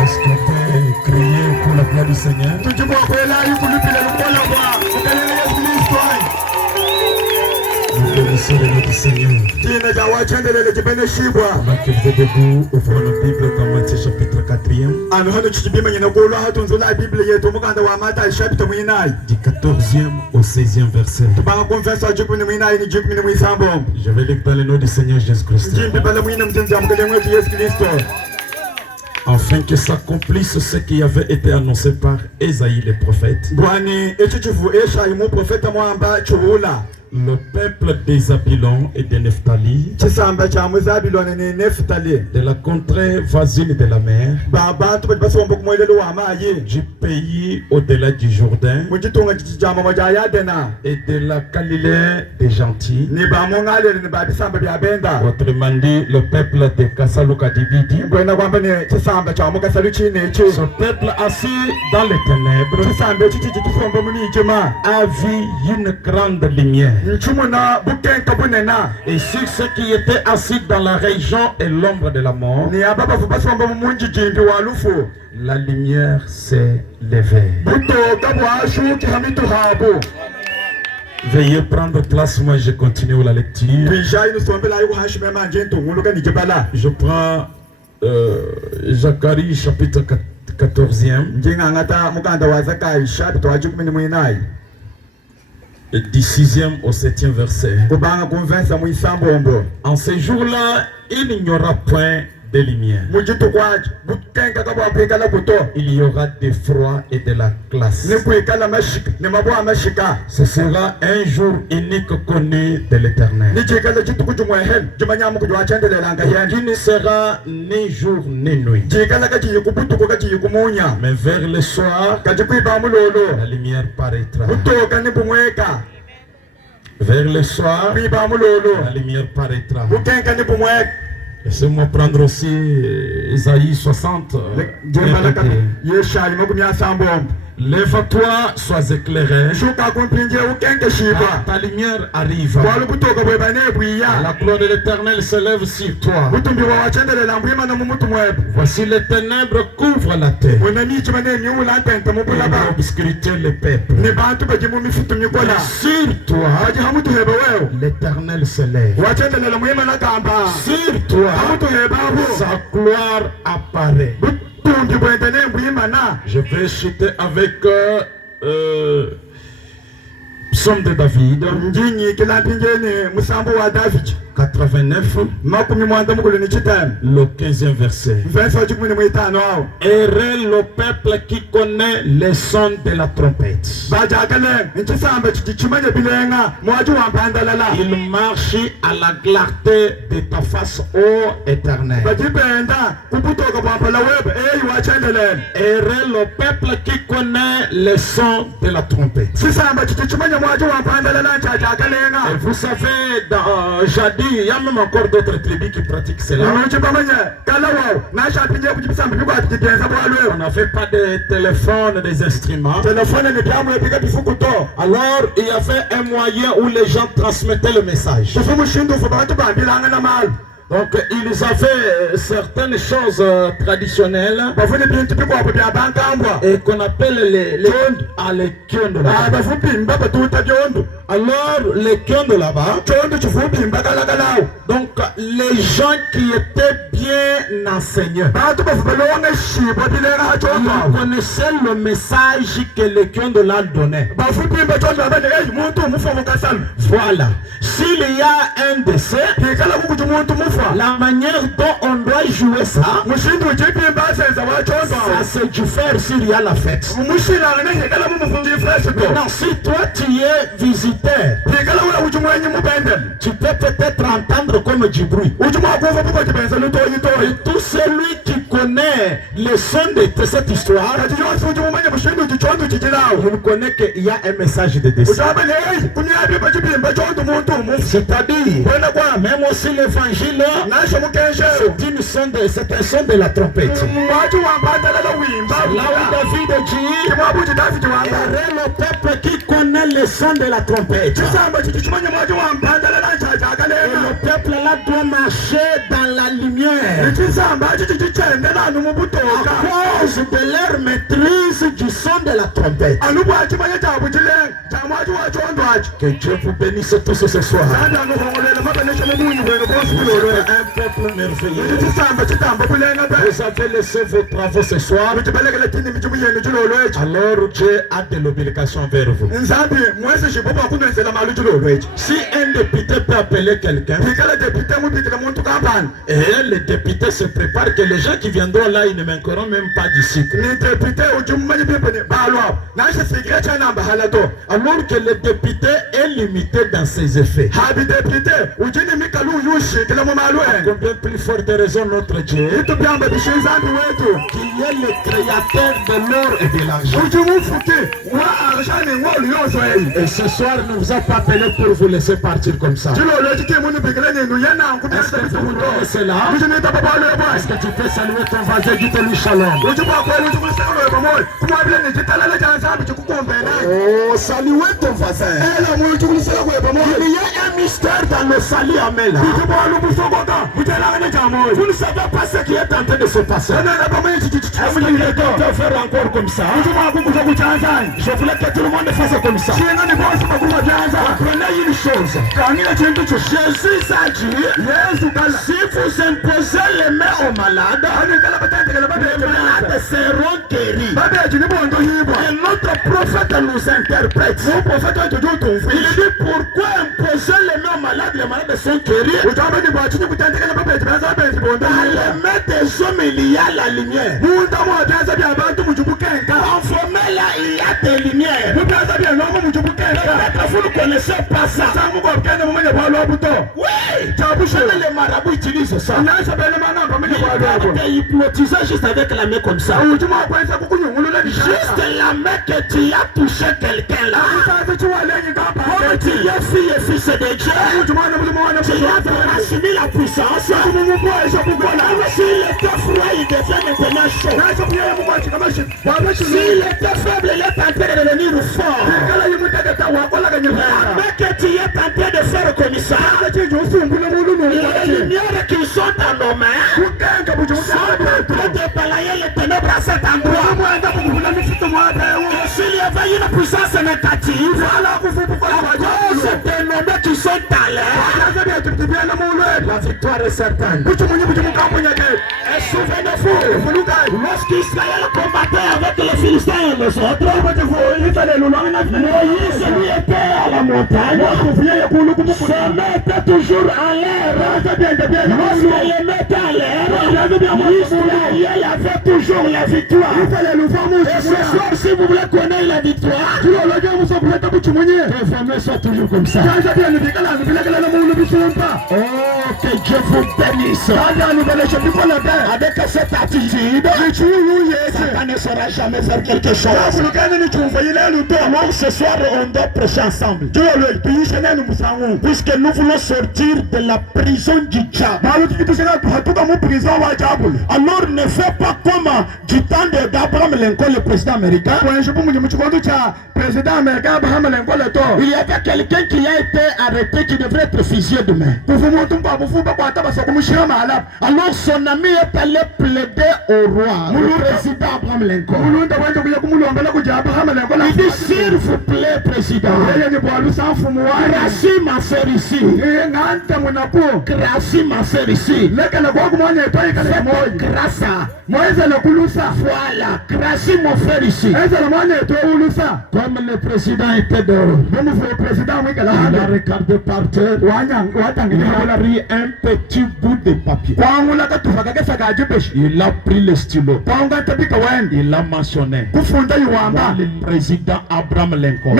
Est-ce qu'on peut crier pour la gloire du Seigneur? Nous bénissons le nom du Seigneur. Pendant que vous êtes debout, ouvrons nos Bibles dans Matthieu chapitre 4e. Du 14e au 16e verset. Je vais lire dans le nom du Seigneur Jésus-Christ. Afin que s'accomplisse ce qui avait été annoncé par Ésaïe le prophète. Le peuple des Zabulon et de Nephtali, de la contrée voisine de la mer, du pays au-delà du Jourdain et de la Galilée des gentils, autrement dit le peuple de Kassaluka Dibidi, ce peuple assis dans les ténèbres a vu une grande lumière. Et sur ceux qui étaient assis dans la région et l'ombre de la mort, la lumière s'est levée. Veuillez prendre place, moi je continue la lecture. Je prends Zacharie chapitre 14e. Du 6e au 7e verset. En ces jours-là, il n'y aura point de lumière. Il y aura de froid et de la glace. Ce sera un jour unique connu de l'Éternel. Qui ne sera ni jour ni nuit. Mais vers le soir, la lumière paraîtra. Vers le soir, la lumière paraîtra. Laissez-moi prendre aussi Isaïe 60. Lève-toi, sois éclairé. Ta lumière arrive. La gloire de l'Éternel se lève sur toi. Voici les ténèbres couvrent la terre. Et l'obscurité le peuple. Sur toi, l'Éternel se lève. Sur toi, sa gloire apparaît. Je vais citer avec Psaume de David 89, le 15e verset. Heureux le peuple qui connaît les sons de la trompette. Il marche à la clarté de ta face, ô Éternel. Heureux le peuple qui connaît les sons de la trompette. Et vous savez, dans jadis, il y a même encore d'autres tribus qui pratiquent cela. On n'avait pas de téléphone, des instruments. Alors, il y avait un moyen où les gens transmettaient le message. Donc, ils avaient certaines choses traditionnelles et qu'on appelle les kions. Alors, les kions de là-bas, donc les gens qui étaient bien enseignés, ils connaissaient le message que les kions de là donnaient. Voilà. S'il y a un décès, la manière dont on doit jouer ça, ça se diffère s'il y a la fête. Maintenant, si toi tu es visiteur, tu peux peut-être entendre comme du bruit. Et tout celui qui connaît le son de cette histoire, il connaît qu'il y a un message de décès. C'est-à-dire, même aussi l'évangile, c'est un son de la trompette. Là où David dit, heureux le peuple qui connaît le son de la trompette. Et le peuple là doit marcher dans la lumière à cause de leur maîtrise du son de la trompette. Que Dieu vous bénisse tous ce soir. Un peuple merveilleux. Vous avez laissé vos travaux ce soir. Alors Dieu a de l'obligation vers vous. Si un député peut appeler quelqu'un, et le député se prépare que les gens qui viendront là, ils ne manqueront même pas du cycle. Alors que le député est limité dans ses effets. Combien plus forte raison notre Dieu, qui est le créateur de l'or et de l'argent. Et ce soir, ne vous a pas appelé pour vous laisser partir comme ça. Est-ce que tu es là? Est-ce que tu peux saluer ton voisin, dis-lui shalom? Oh, saluer ton voisin. Il y a un mystère dans le salut Amen. Vous ne savez pas ce qui est en train de se passer. Est-ce que quelqu'un peut faire encore comme ça? Je voulais que tout le monde fasse comme ça. Apprenez une chose. Jésus a dit, si vous imposez les mains aux malades, les malades seront guéris. Et notre prophète nous interprète. Il dit, pourquoi imposer les mains aux malades, les malades sont guéris? Dans les mains des hommes, il y a la lumière. Conformément là, il y a des lumières. Peut-être vous ne connaissez pas ça. Oui, les marabouts utilisent ça. Ils te hypnotisent juste avec la main comme ça. Juste la main que tu as touché quelqu'un là. Comme tu es fille et fils de Dieu, tu as assumé la puissance. S'il était froid, il devient maintenant chaud. S'il était faible, il est en train de devenir fort. Mais que tu es en train de faire comme ça, les lumières qui sont dans nos mains sont en train de balayer les ténèbres à cet endroit. Et s'il y avait une puissance négative, à cause des nommés qui sont dans l'air, la victoire est certaine. Et souvenez-vous, lorsqu'Israël combattait avec les Philistins et les autres, Moïse lui était à la montagne, son main était toujours en l'air. Lorsqu'il les mettait en l'air, Israël avait toujours la victoire. Et ce soir, si vous voulez connaître la victoire, que vos mains soient toujours comme ça. Oh, que Dieu vous bénisse. Avec cette attitude, Satan ne saura jamais faire quelque chose. Alors ce soir, on doit prêcher ensemble. Puisque nous voulons sortir de la prison du diable. Alors ne fais pas comme du temps d'Abraham Lincoln, le président américain. Il y avait quelqu'un qui a été arrêté qui devrait être fusillé demain. Alors son ami est allé plaider au roi, le président Abraham Lincoln. Il dit, s'il vous plaît, président, Gracie m'a fait ici. Gracie m'a fait ici. Grâce à voilà, Gracie m'a fait ici. Comme le président était dehors, il a regardé par terre. Il a pris un petit bout de papier. Il a pris le stylo. Il a mentionné le président Abraham Lincoln.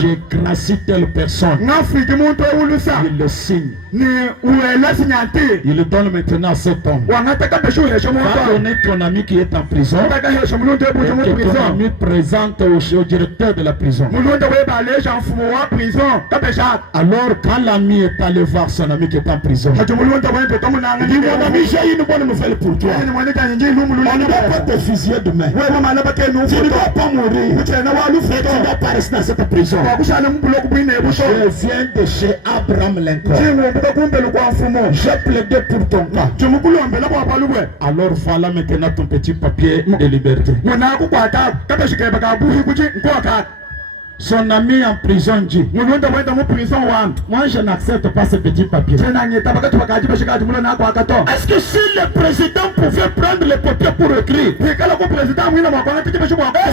J'ai gracié telle personne. Il le signe. Il donne maintenant à cet homme. Va donner ton ami qui est en prison. Et que ton ami présente au directeur de la prison. Alors quand l'ami est allé voir son son ami qui est en prison. Dis mon ami, j'ai une bonne nouvelle pour toi. On ne va pas te fusiller demain. Tu ne vas pas mourir. Tu vas pas rester dans cette prison. Je viens de chez Abraham Lincoln. J'ai plaidé pour ton cas. Alors voilà maintenant ton petit papier de liberté. Son ami en prison dit, moi je n'accepte pas ce petit papier. Est-ce que si le président pouvait prendre le papier pour écrire, est-ce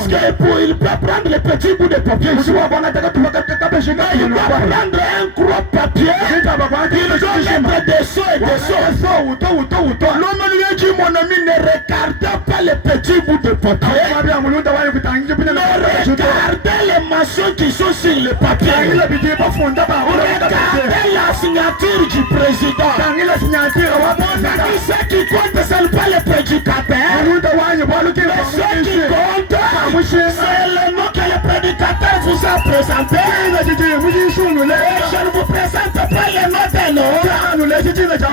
qu'il peut prendre le petit bout de papier? Il doit prendre un gros papier, il doit mettre des seaux et des seaux. L'homme lui a dit, mon ami, ne regardez pas le petit bout de papier, ne regardez les maçons qui sont sur le papier. Regardez la signature du président. Mon ami, ce qui compte, ce n'est pas le prédicateur. Ce qui compte, c'est le nom que le prédicateur vous a présenté. Je ne vous présente pas le nom de l'autre.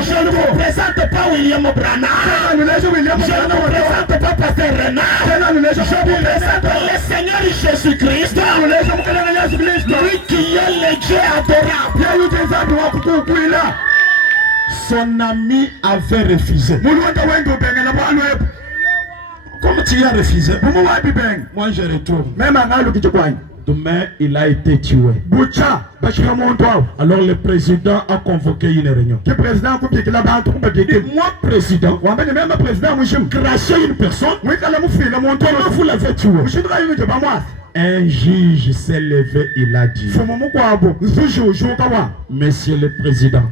Je ne vous présente pas William Branham. Je ne vous présente pas Pasteur Renard. Je vous présente le Seigneur Jésus-Christ. Lui qui est le Dieu adorable. Son ami avait refusé. Comme tu as refusé, moi je retourne. Demain, il a été tué. Alors le président a convoqué une réunion. Et moi, président, craché une personne. Comment vous l'avez tué? Un juge s'est levé, il a dit, Monsieur le Président,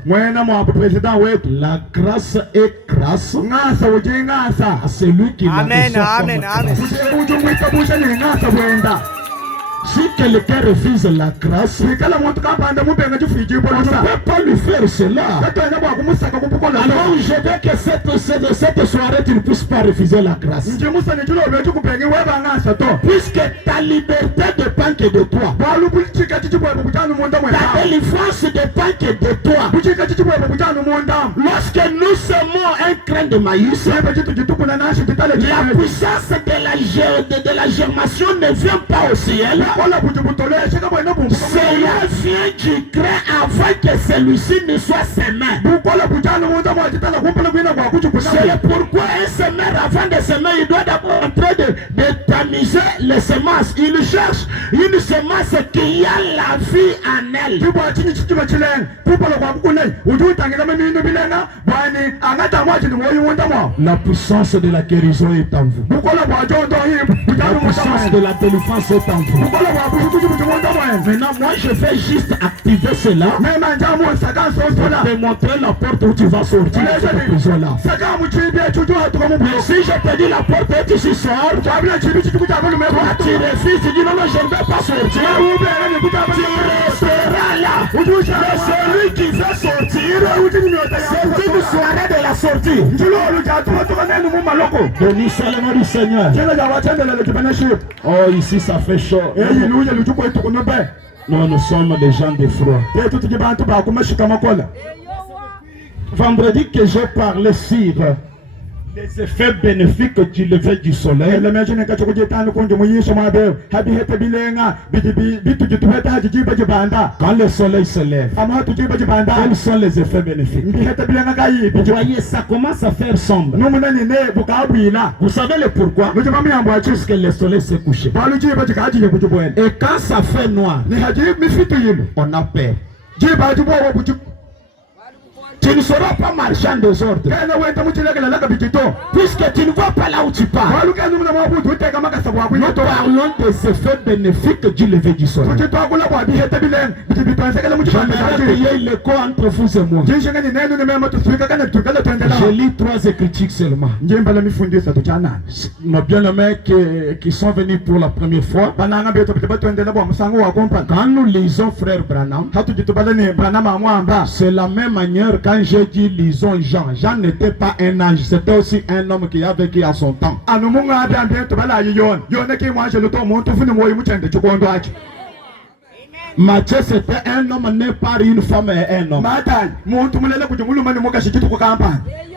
la grâce est grâce à celui qui l'a reçu. Si quelqu'un refuse la grâce, on ne peut pas lui faire cela. Alors je veux que cette soirée tu ne puisses pas refuser la grâce. Puisque ta liberté dépend que de toi. Ta délivrance dépend que de toi. Lorsque nous semons un grain de maïs, la puissance de la germation ne vient pas au ciel. Cela vient du grain avant que celui-ci ne soit semé. C'est pourquoi un semeur avant de semer, il doit d'abord entrer de tamiser les semences. Il cherche une semence qui a la vie en elle. La puissance de la guérison est en vous. La puissance de la délivrance est en vous. Maintenant, moi je vais juste activer cela pour te montrer la porte où tu vas sortir de cette prison-là. Mais si je te dis la porte et tu sors, tu refuses, tu dis non, non, je ne vais pas sortir. Tu resteras là. Celui qui veut sortir, c'est une soirée de la sortie. Béni soit le nom du Seigneur. Oh, ici ça fait chaud. Nous sommes des gens de froid. Vendredi que j'ai parlé sur les effets bénéfiques du lever du soleil. Quand le soleil se lève, quels sont les effets bénéfiques? Vous voyez, ça commence à faire sombre. Vous savez le pourquoi? Parce que le soleil s'est couché. Et quand ça fait noir, on a peur. Tu ne seras pas marchand de désordre. Puisque tu ne vas pas là où tu pars. Nous parlons des effets bénéfiques du lever du soleil. J'aimerais qu'il y ait l'écho entre vous et moi. Je lis 3 écritures seulement. Nos bien-aimés qui sont venus pour la première fois. Quand nous lisons Frère Branham, c'est la même manière. Quand j'ai dit lisons Jean, Jean n'était pas un ange, c'était aussi un homme qui a vécu à son temps. Matthieu c'était un homme né par une femme et un homme.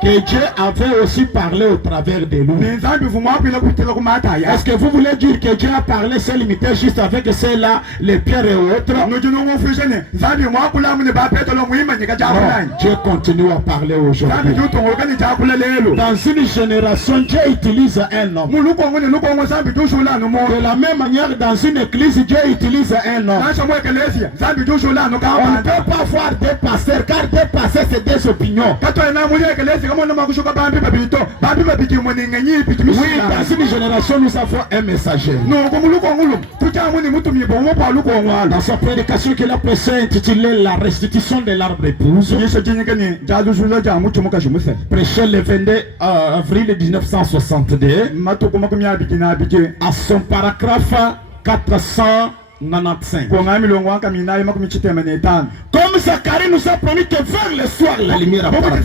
Que Dieu avait aussi parlé au travers de lui. Est-ce que vous voulez dire que Dieu a parlé, s'est limité juste avec ceux-là, les pierres et autres? Non, Dieu continue à parler aujourd'hui. Dans une génération, Dieu utilise un homme. De la même manière, dans une église, Dieu utilise un homme. On ne peut pas voir des pasteurs, car des pasteurs c'est des opinions. Oui, dans une génération, nous avons un messager. Dans sa prédication qu'il a prêchée intitulée La restitution de l'arbre épouse, prêché le 22 avril 1962, à son paragraphe 495. Comme Zacharie nous a promis que vers le soir la lumière apparaît.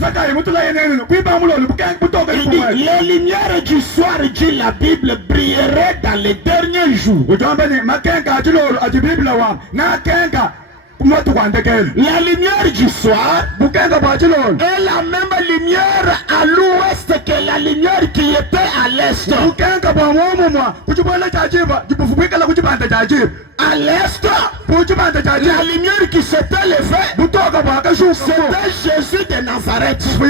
Les lumières du soir, dit la Bible, brilleraient dans les derniers jours. La lumière du soir est la même lumière à l'ouest que la lumière qui était à l'est. À l'est, la lumière qui s'était levée, c'était Jésus de Nazareth. Et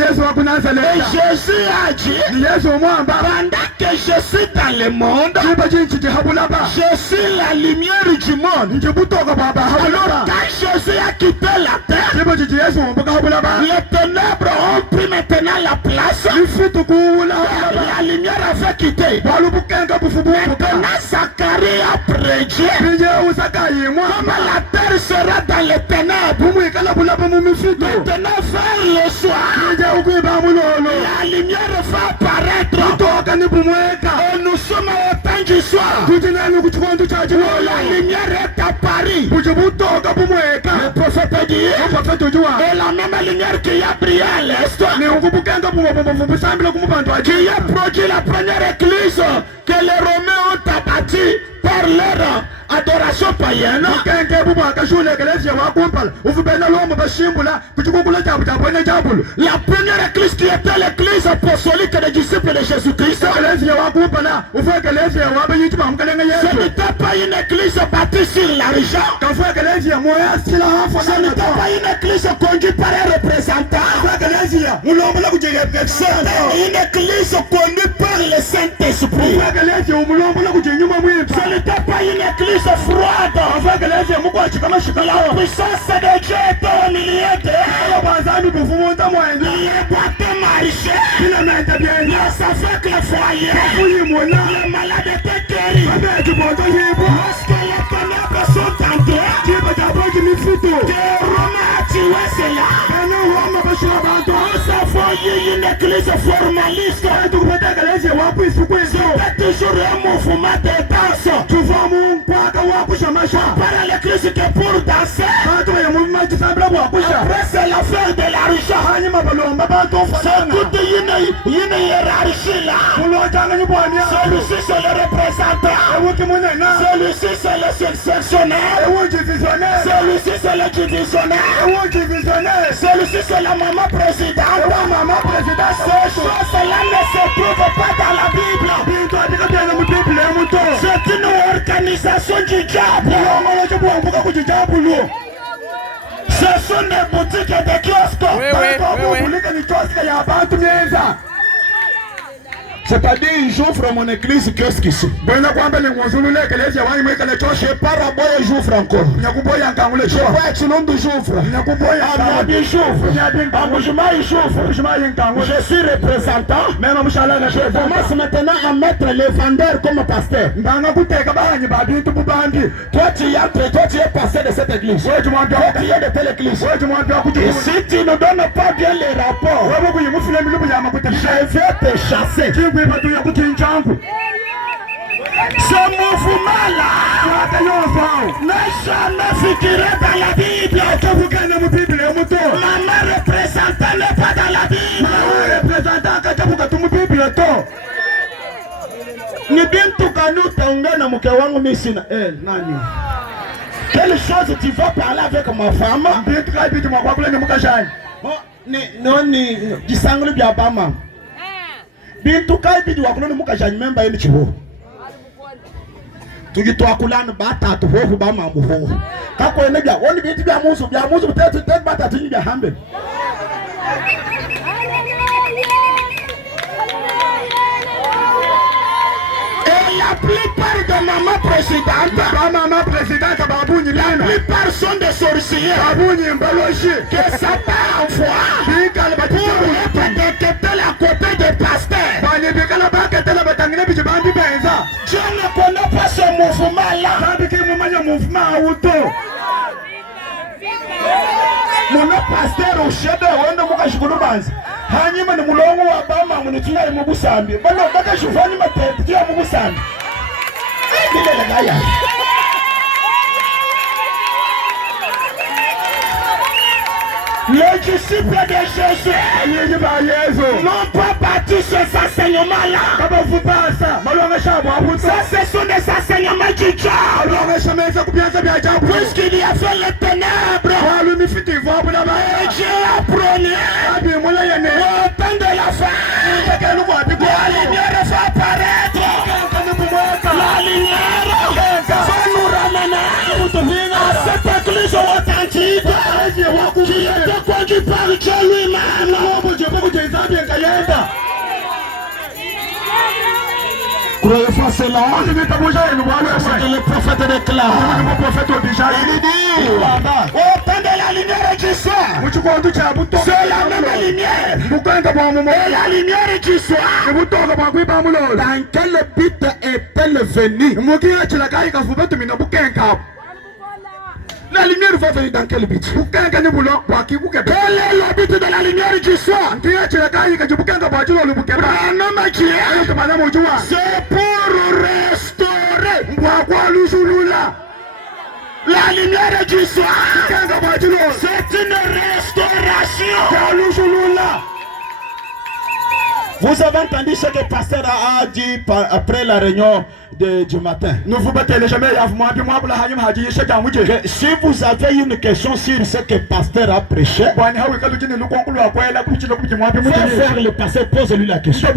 Jésus a dit, pendant que je suis dans le monde, je suis la lumière du monde. Alors quand Jésus a quitté la terre, les ténèbres ont pris maintenant la place. La lumière avait quitté. Maintenant Zacharie a prédit comme la terre sera dans les ténèbres. Maintenant vers le soir, la lumière va apparaître. Et nous sommes au temps du soir. La lumière est apparue. Le prophète dit, et la même lumière qui a brillé à l'est, qui a produit la première église que les Romains ont abattue par leur adoration païenne. La première église qui était l'église apostolique des disciples de Jésus-Christ, ce n'était pas une église bâtie sur l'argent. Ce n'était pas une église conduite par un représentant. C'était une église conduite par le Saint-Esprit. Ce n'était pas une église froide. La puissance de Dieu était au milieu d'eux. Les boîtes marchaient. Les aveugles voyaient. Les malades étaient guéris. Lorsque les ténèbres sont entrées, des Romains ont tué cela. Nous avons eu une église formaliste. C'était toujours un mouvement de danse. Par l'église que pour danser. Après c'est l'affaire de l'argent. C'est toute une hiérarchie là. Celui-ci c'est le représentant. Celui-ci c'est le sectionnaire. Celui-ci c'est le divisionnaire. Celui-ci c'est la maman présidente. Ces choses-là ne se trouvent pas dans la Bible. C'est une organisation du diable. Ce sont des boutiques et des kiosques. C'est-à-dire, ils jouffrent mon église, qu'est-ce qu'ils sont? Je pars à boire et jouffre encore. Je vois que tu n'as pas jouffre. Je suis représentant. Je commence maintenant à mettre les vendeurs comme pasteur. Toi tu es pasteur de cette église. Toi tu es de telle église. Et si tu ne donnes pas bien les rapports, je vais te chasser. Ce mouvement-là n'a jamais figuré dans la Bible. Maman représentant n'est pas dans la Bible. Ni bintu kanuta ungana mke wangu mimi sina nani. Quelle chose tu vas parler avec ma femme? Non, disangli bya bama. Bintu kai bidi wakuno mukajani memba yeni chiho. Tugitwa kulana batatu ho bama muho. Kako enebya woni bintu bya musu butetu tet batatu ni bya hambe. La plupart de maman présidente, la plupart sont des sorciers que ça part en foi pour détecter la côté des pasteurs. Je ne connais pas ce mouvement-là. Mon pasteur au chef de Wanda Mukashikurubanz. Hanyuma ni mulongo wa bama munituna mu busambi. Bano baka shufani matete ya mu busambi. Ndile ngaya. Les disciples de Jésus n'ont pas bâti ces enseignements-là. Ça, ce sont des enseignements du diable. Puisqu'il y a fait les ténèbres, et Dieu a prôné au temps de la fin. La lumière va apparaître. La lumière va nous ramener à cette église authentique qui était conduite par Dieu lui-même. C'est là que le prophète déclare. Il dit au temps de la lumière du soir, c'est la même lumière. Et la lumière du soir, dans quel but est-elle venue? La lumière va venir dans quel but? Quel est le but de la lumière du soir? C'est pour restaurer la lumière du soir. C'est une restauration. Vous avez entendu ce que le pasteur a dit après la réunion du matin. Si vous avez une question sur ce que le pasteur a prêché, faire le pasteur, pose-lui la question.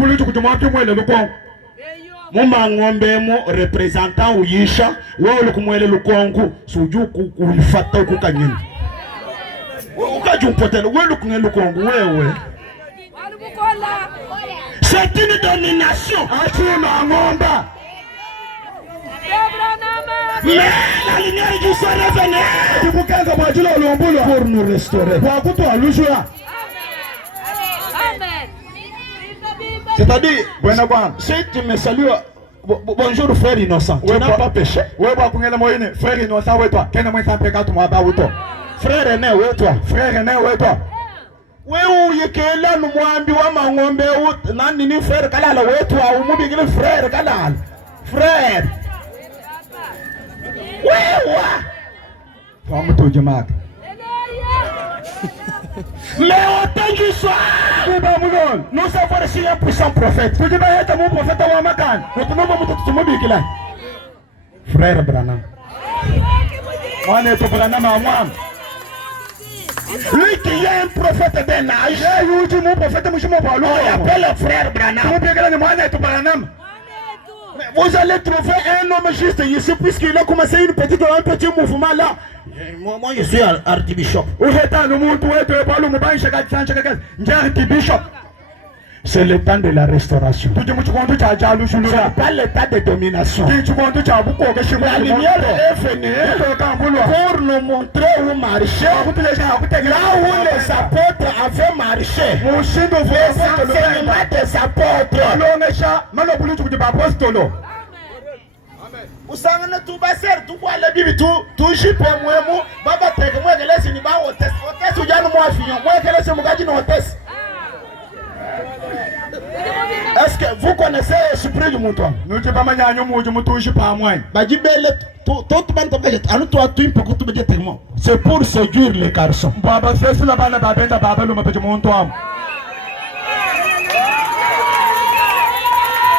Muma ngombe mo représentant uyisha wewe kumwele lukongu suju kuifata ukukanyini ukajumpotela wewe kunye lukongu wewe. C'est une domination. Mais la lumière du soir est venue pour nous restaurer. C'est-à-dire, si tu me salues, bonjour frère innocent, tu n'as pas péché. Frère innocent, frère aîné, où est toi? Frère aîné, où est toi? Wewe yekela numwambi wa mangombe nani ni frère kalala wetu au mubigile frère kalala frère wewe kwa mtu jamaa mais autant du soir nous avons reçu un puissant prophète tu dis être mon prophète wa makan utumama mtu tumubigila frère Branham wane to Branham amam. Lui qui est un prophète d'un âge, il appelle le frère Branham. Vous allez trouver un homme juste ici, puisqu'il a commencé un petit mouvement là. Moi je suis archbishop. C'est le temps de la restauration. Ce n'est pas le temps de domination. La lumière est venue pour nous montrer où marcher. Là où les apôtres avaient marché. Les enseignements des apôtres. Usangana tubaser tukwala bibi tu shipe mwemu baba teke mwekelesi ni ba otesi ujanu mwafinyo mwekelesi mugaji no otesi. Est-ce que vous connaissez l'esprit du mouton? Nous ne pas c'est pour séduire les garçons.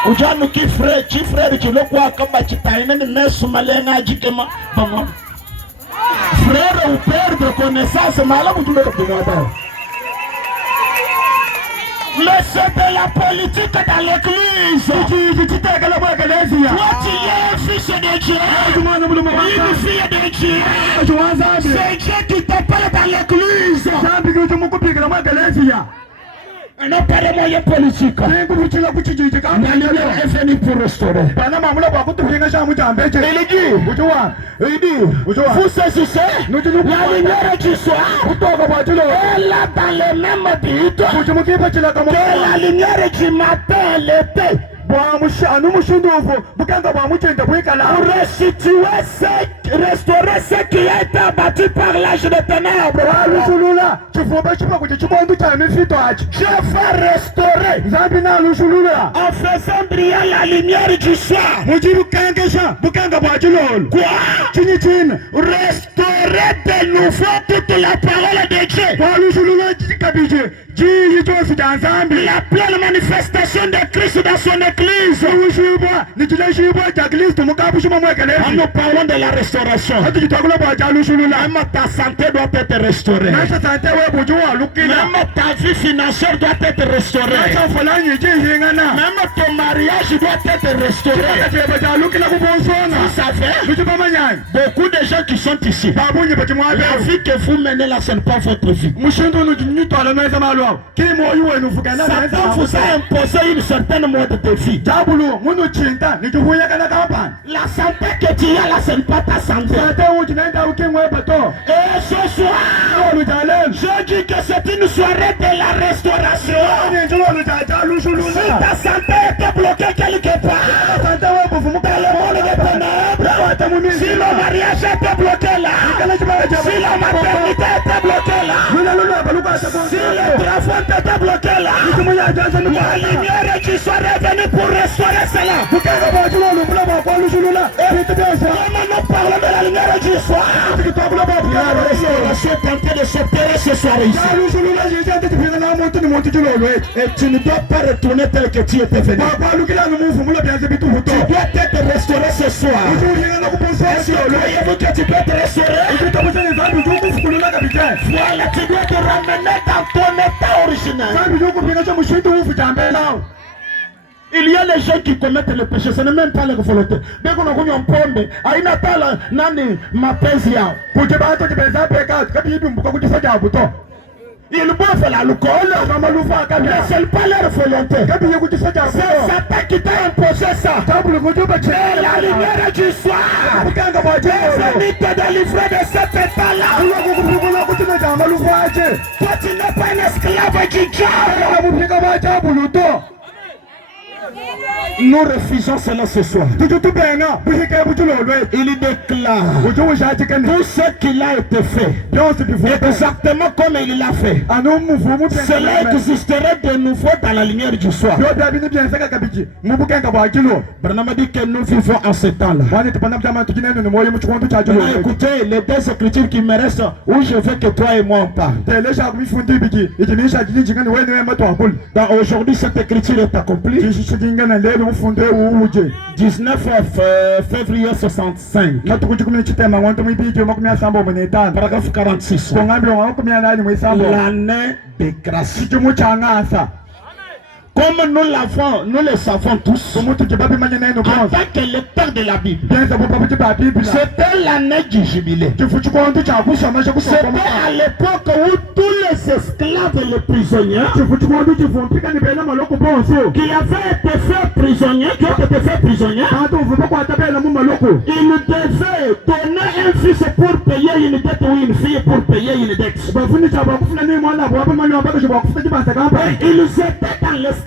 Ujanu ki frère ki lo kwa kamba chitaina ni mesu malenga jikema bamwa. Frère ou perdre connaissance, malamu tu le kumwata. Mais c'est de la politique dans l'église. Toi tu es fils de Dieu. Une fille de Dieu. C'est Dieu qui t'appelle dans l'église. On n'a pas de moyens politiques. Est venu pour restaurer. Il dit, vous saisissez la lumière du soir. Elle est dans le même but que la lumière du matin l'été. Pour restaurer ce qui a été abattu par l'âge de ténèbres. Je vais restaurer en faisant briller la lumière du soir. Quoi? Restaurer de nouveau toute la parole de Dieu. La pleine manifestation de Christ dans son église. Nous parlons de la restauration. Même ta santé doit être restaurée. Même ta vie financière doit être restaurée. Même ton mariage doit être restauré. Vous savez, beaucoup de gens qui sont ici, la vie que vous menez là, ce n'est pas votre vie. Satan vous a imposé une certaine mode de vie. La santé que tu as là, ce n'est pas ta santé. Et ce soir, je dis que c'est une soirée de la restauration. Si ta santé était bloquée quelque part dans le monde des ténèbres, si le mariage était bloqué là, si la maternité était bloquée là, si le travail était bloqué là, la lumière qui soit venue pour restaurer cela. Comment nous parlons de la lumière du soir? La restauration est en train de s'opérer ce soir ici. Et tu ne dois pas retourner tel que tu étais venu. Tu dois être restauré ce soir. Est-ce que croyez-vous que tu peux être restauré? Voilà, tu dois te ramener dans ton état original. Il y a les gens qui commettent le péché, ce n'est même pas leur volonté. Dès qu'on a connu un pombe, il n'a pas la nani ma pésia. Ils boivent l'alcool, mais ce n'est pas leur volonté. C'est Satan qui t'a imposé ça. La lumière du soir est venue te délivrer de cet état-là. Toi, tu n'es pas un esclave du diable. Nous refusons cela ce soir. Il déclare tout ce qu'il a été fait, exactement comme il l'a fait. Cela existerait de nouveau dans la lumière du soir. Branham dit que nous vivons en ce temps-là. Écoutez les deux écritures qui me restent où je veux que toi et moi on parle. Aujourd'hui cette écriture est accomplie. 19 février 65. Paragraphe 46. L'année de grâce. Comme nous le savons tous, en tant que lecteur de la Bible, c'était l'année du jubilé. C'était à l'époque où tous les esclaves et les prisonniers qui avaient été faits prisonniers, ils devaient donner un fils pour payer une dette ou une fille pour payer une dette. Ils étaient dans l'esclavage.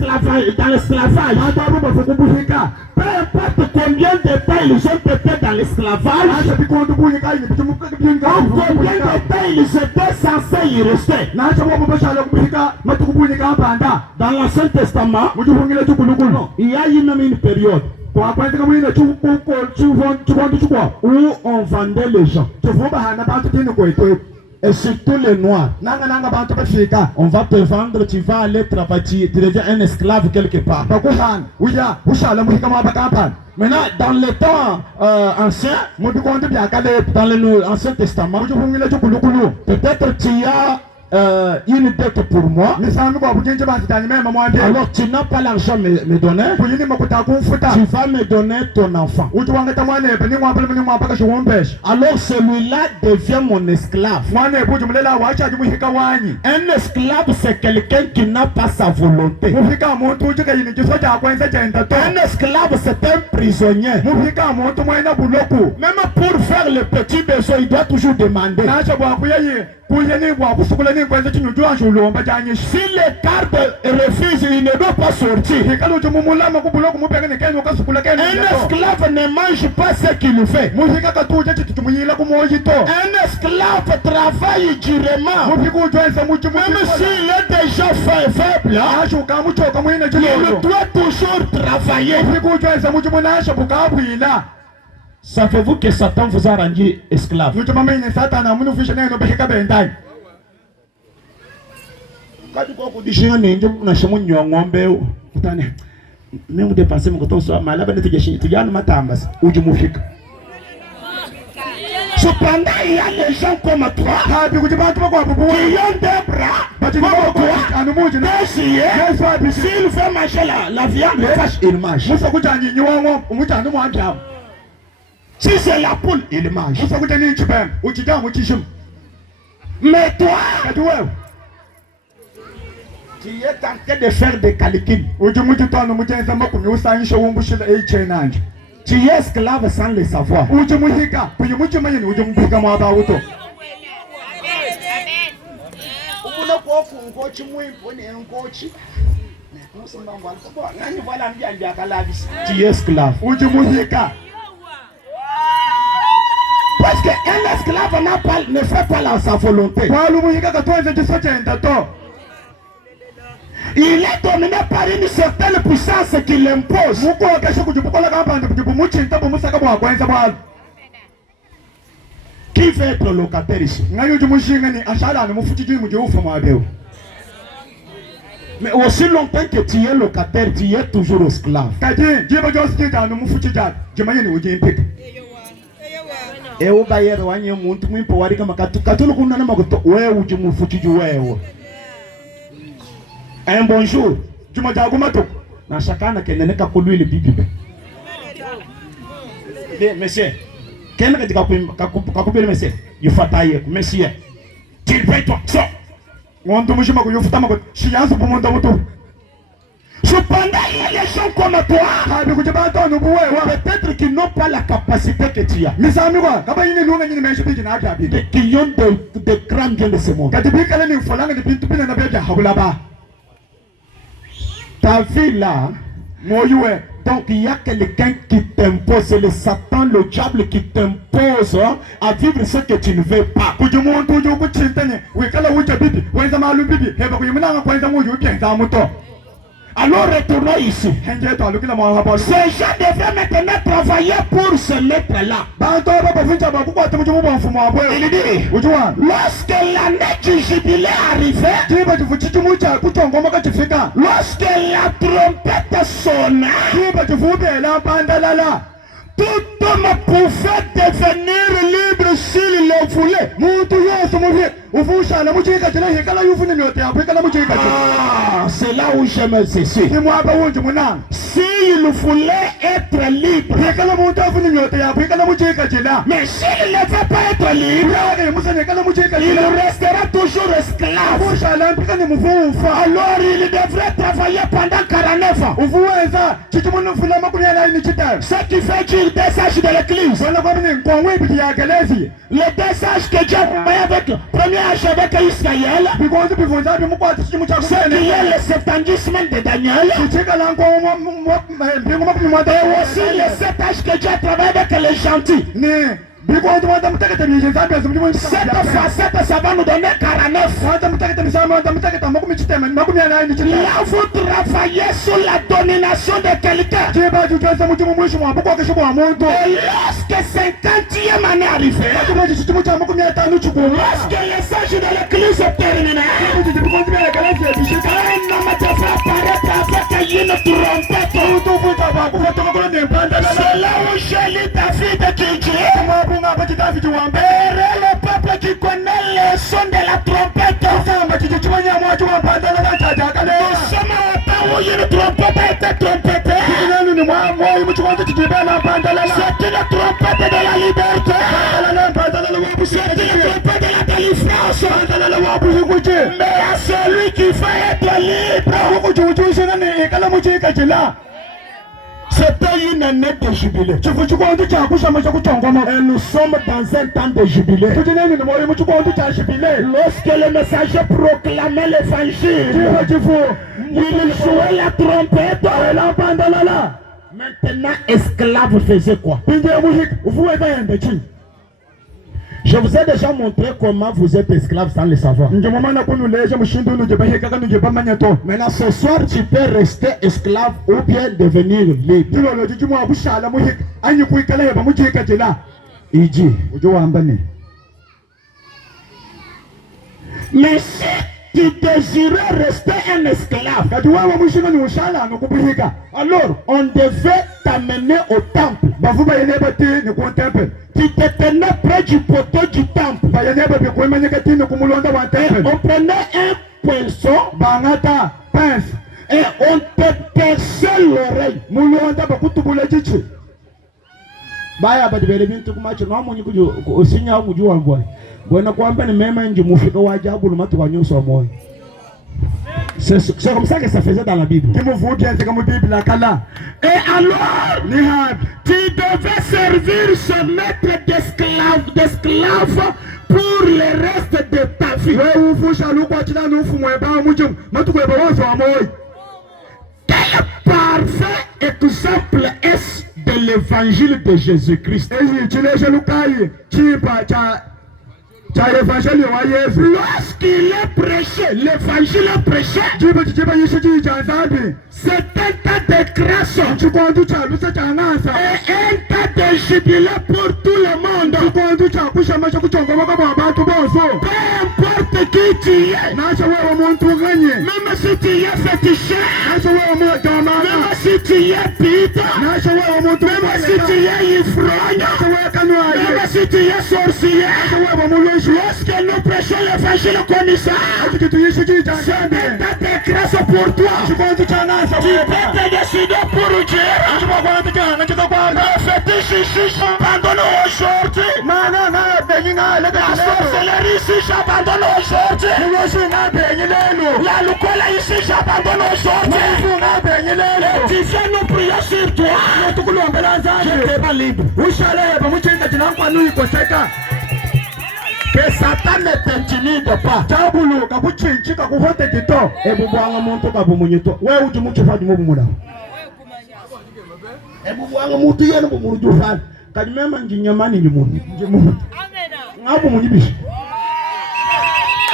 Peu importe combien de temps ils ont été dans l'esclavage, combien de temps ils étaient censés y rester. Dans l'Ancien Testament, il y a une période où on vendait les gens. Et surtout les noirs. On va te vendre, tu vas aller travailler, tu deviens un esclave quelque part. Maintenant, dans le temps ancien, dans l'Ancien Testament, peut-être tu as une dette pour moi. Alors tu n'as pas l'argent à me donner. Tu vas me donner ton enfant. Alors celui-là devient mon esclave. Un esclave, c'est quelqu'un qui n'a pas sa volonté. Un esclave, c'est un prisonnier. Même pour faire le petit besoin, il doit toujours demander. Si les cartes refusent, il ne doit pas sortir. Un esclave ne mange pas ce qu'il fait. Un esclave travaille durement. Même s'il est déjà faible, il doit toujours travailler. Savez-vous que Satan vous a rendu esclave? Cependant, il y a des gens comme toi qui ont des bras, s'il veut manger la viande, il mange. Si c'est la poule, il mange. Mais toi, tu es en train de faire des calculs. Tu es esclave sans le savoir. Tu es esclave. Parce qu'un esclave ne fait pas sa volonté. Il est dominé par une certaine puissance qui l'impose. Qui veut être locataire ici? Mais aussi longtemps que tu es locataire, tu es toujours esclave. Et au bayer wanye muntu mwimpo wari kama katulu kuna na magoto wewe ujimufuchiji wewe. Un bonjour. Juma jagumato. Na shakana keneneka kulwili bibi. Monsieur. Keneneka kakubele monsieur. Yufataye monsieur. Tu payes toi ça. Ngondo mujima ko yufutama ko shiyansu bumonda muto. Cependant, il y a des gens comme toi, peut-être qu'ils n'ont pas la capacité que tu as, qui ont des grands biens de ce monde. Ta vie là, donc il y a quelqu'un qui t'impose, c'est le Satan, le diable qui t'impose à vivre ce que tu ne veux pas. Alors retournons ici. Ces gens devraient maintenant travailler pour se mettre là. Il dit, lorsque l'année du jubilé arrivait, lorsque la trompette sonna, tout homme pouvait devenir libre s'il le voulait. C'est là où j'aime ceci. S'il voulait être libre, mais s'il ne veut pas être libre, il restera toujours esclave. Alors il devrait travailler pendant 49 ans. Ce qui fait dire des sages de l'église. Les deux sages que Dieu a avec premier âge avec Israël, ce qui est le septangisme de Daniel, et aussi les 7 âges que Dieu a travaillé avec les gentils. Cette facette, ça va nous donner 49. Là, vous travaillez sur la domination de quelqu'un. Et lorsque 50e année arrive, lorsque les sages de l'église est terminé, un homme devra apparaître avec une trompette. C'est là où je lis David qui dit, le peuple qui connaît le son de la trompette. Nous sommes au temps où une trompette a été trompetée. C'est une trompette de la liberté. C'est une trompette de la délivrance. Mais à celui qui veut être libre, c'était une année de jubilé. Et nous sommes dans un temps de jubilé. Lorsque le messager proclamait l'évangile, il jouait la trompette. Maintenant, esclave faisait quoi? Je vous ai déjà montré comment vous êtes esclave sans le savoir. Maintenant, ce soir, tu peux rester esclave ou bien devenir libre. Il dit, mais si tu désirais rester un esclave, alors on devait t'amener au temple. Tu te tenais près du poteau du temple. On prenait un poinçon et on te perçait l'oreille. C'est comme ça que ça faisait dans la Bible. Et alors, tu devais servir ce maître d'esclave pour le reste de ta vie. Quel parfait exemple est-ce de l'évangile de Jésus-Christ? Lorsqu'il est prêché, l'évangile est prêché, c'est un tas de grâce et un tas de jubilé pour tout le monde. Peu importe qui tu es, même si tu es féticheur, même si tu es pite, même si tu es ivrogne, même si tu es sorcier, lorsque nous prêchons l'évangile comme ça, c'est un tas de grâce pour toi. Tu peux te décider pour dire, le fétiche, j'abandonne aujourd'hui. La sorcellerie ici, j'abandonne aujourd'hui. La loukola ici, j'abandonne aujourd'hui. Et tu viens nous prier sur toi. Je t'ai pas libre. Que Satan ne t'intimide pas.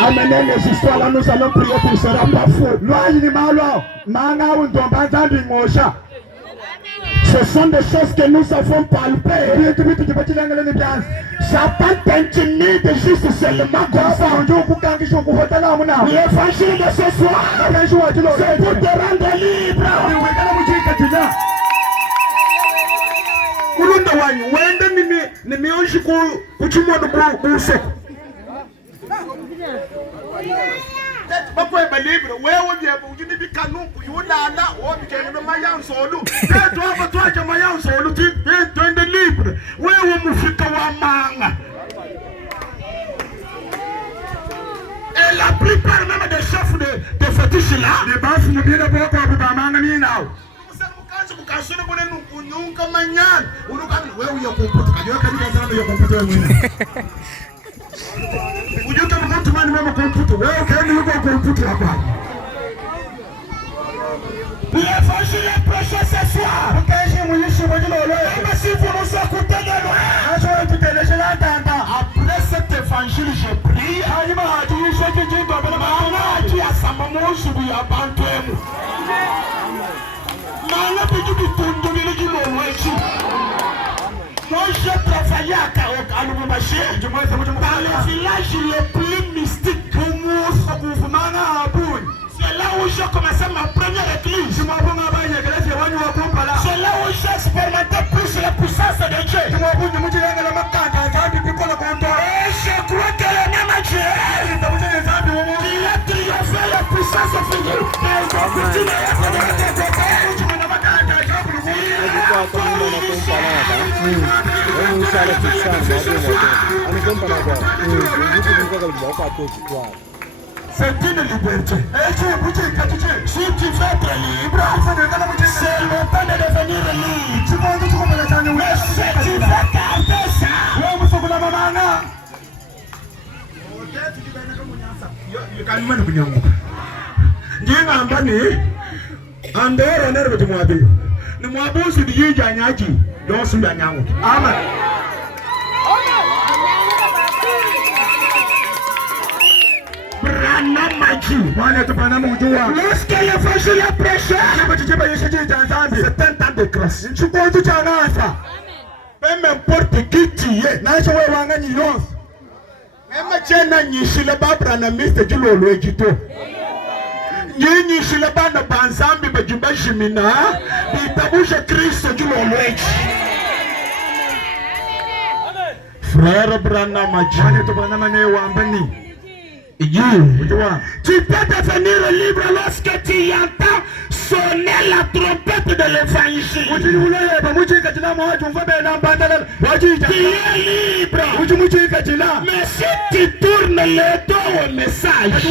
Amenez les histoires là, nous allons prier pour ce sera pas faux. Ce sont des choses que nous avons palpées. Satan t'intimide juste seulement comme ça. L'évangile de ce soir, c'est pour te rendre libre. Et la plupart même des chefs de fétiches là, l'évangile est prêché ce soir. Même si vous nous écoutez de loin, musubu ya bantwemu mana biju bitundu biligi lolwechi moi j'ai travaillé à Lubumbashi dans les villages les plus mystiques c'est là où j'ai commencé ma première église. C'est là où j'ai expérimenté plus la puissance de Dieu. Et je crois que le nom de Dieu, il a triomphé la puissance physique. C'est une liberté. Si tu veux être libre, c'est le temps de devenir libre. Mais si tu veux garder lorsque l'évangile est prêché, c'est un temps de grâce. Peu importe qui tu es, même tena nyishile babra na miste jilolo ejito. Nyishile bana banzambi bajimba jimina, bitabusha Kristo jilolo eji. Frère Branham Majani to bana mane wambani. Tu peux devenir libre lorsque tu entends sonner la trompette de l'évangile. Tu es libre. Mais si tu tournes le dos au message,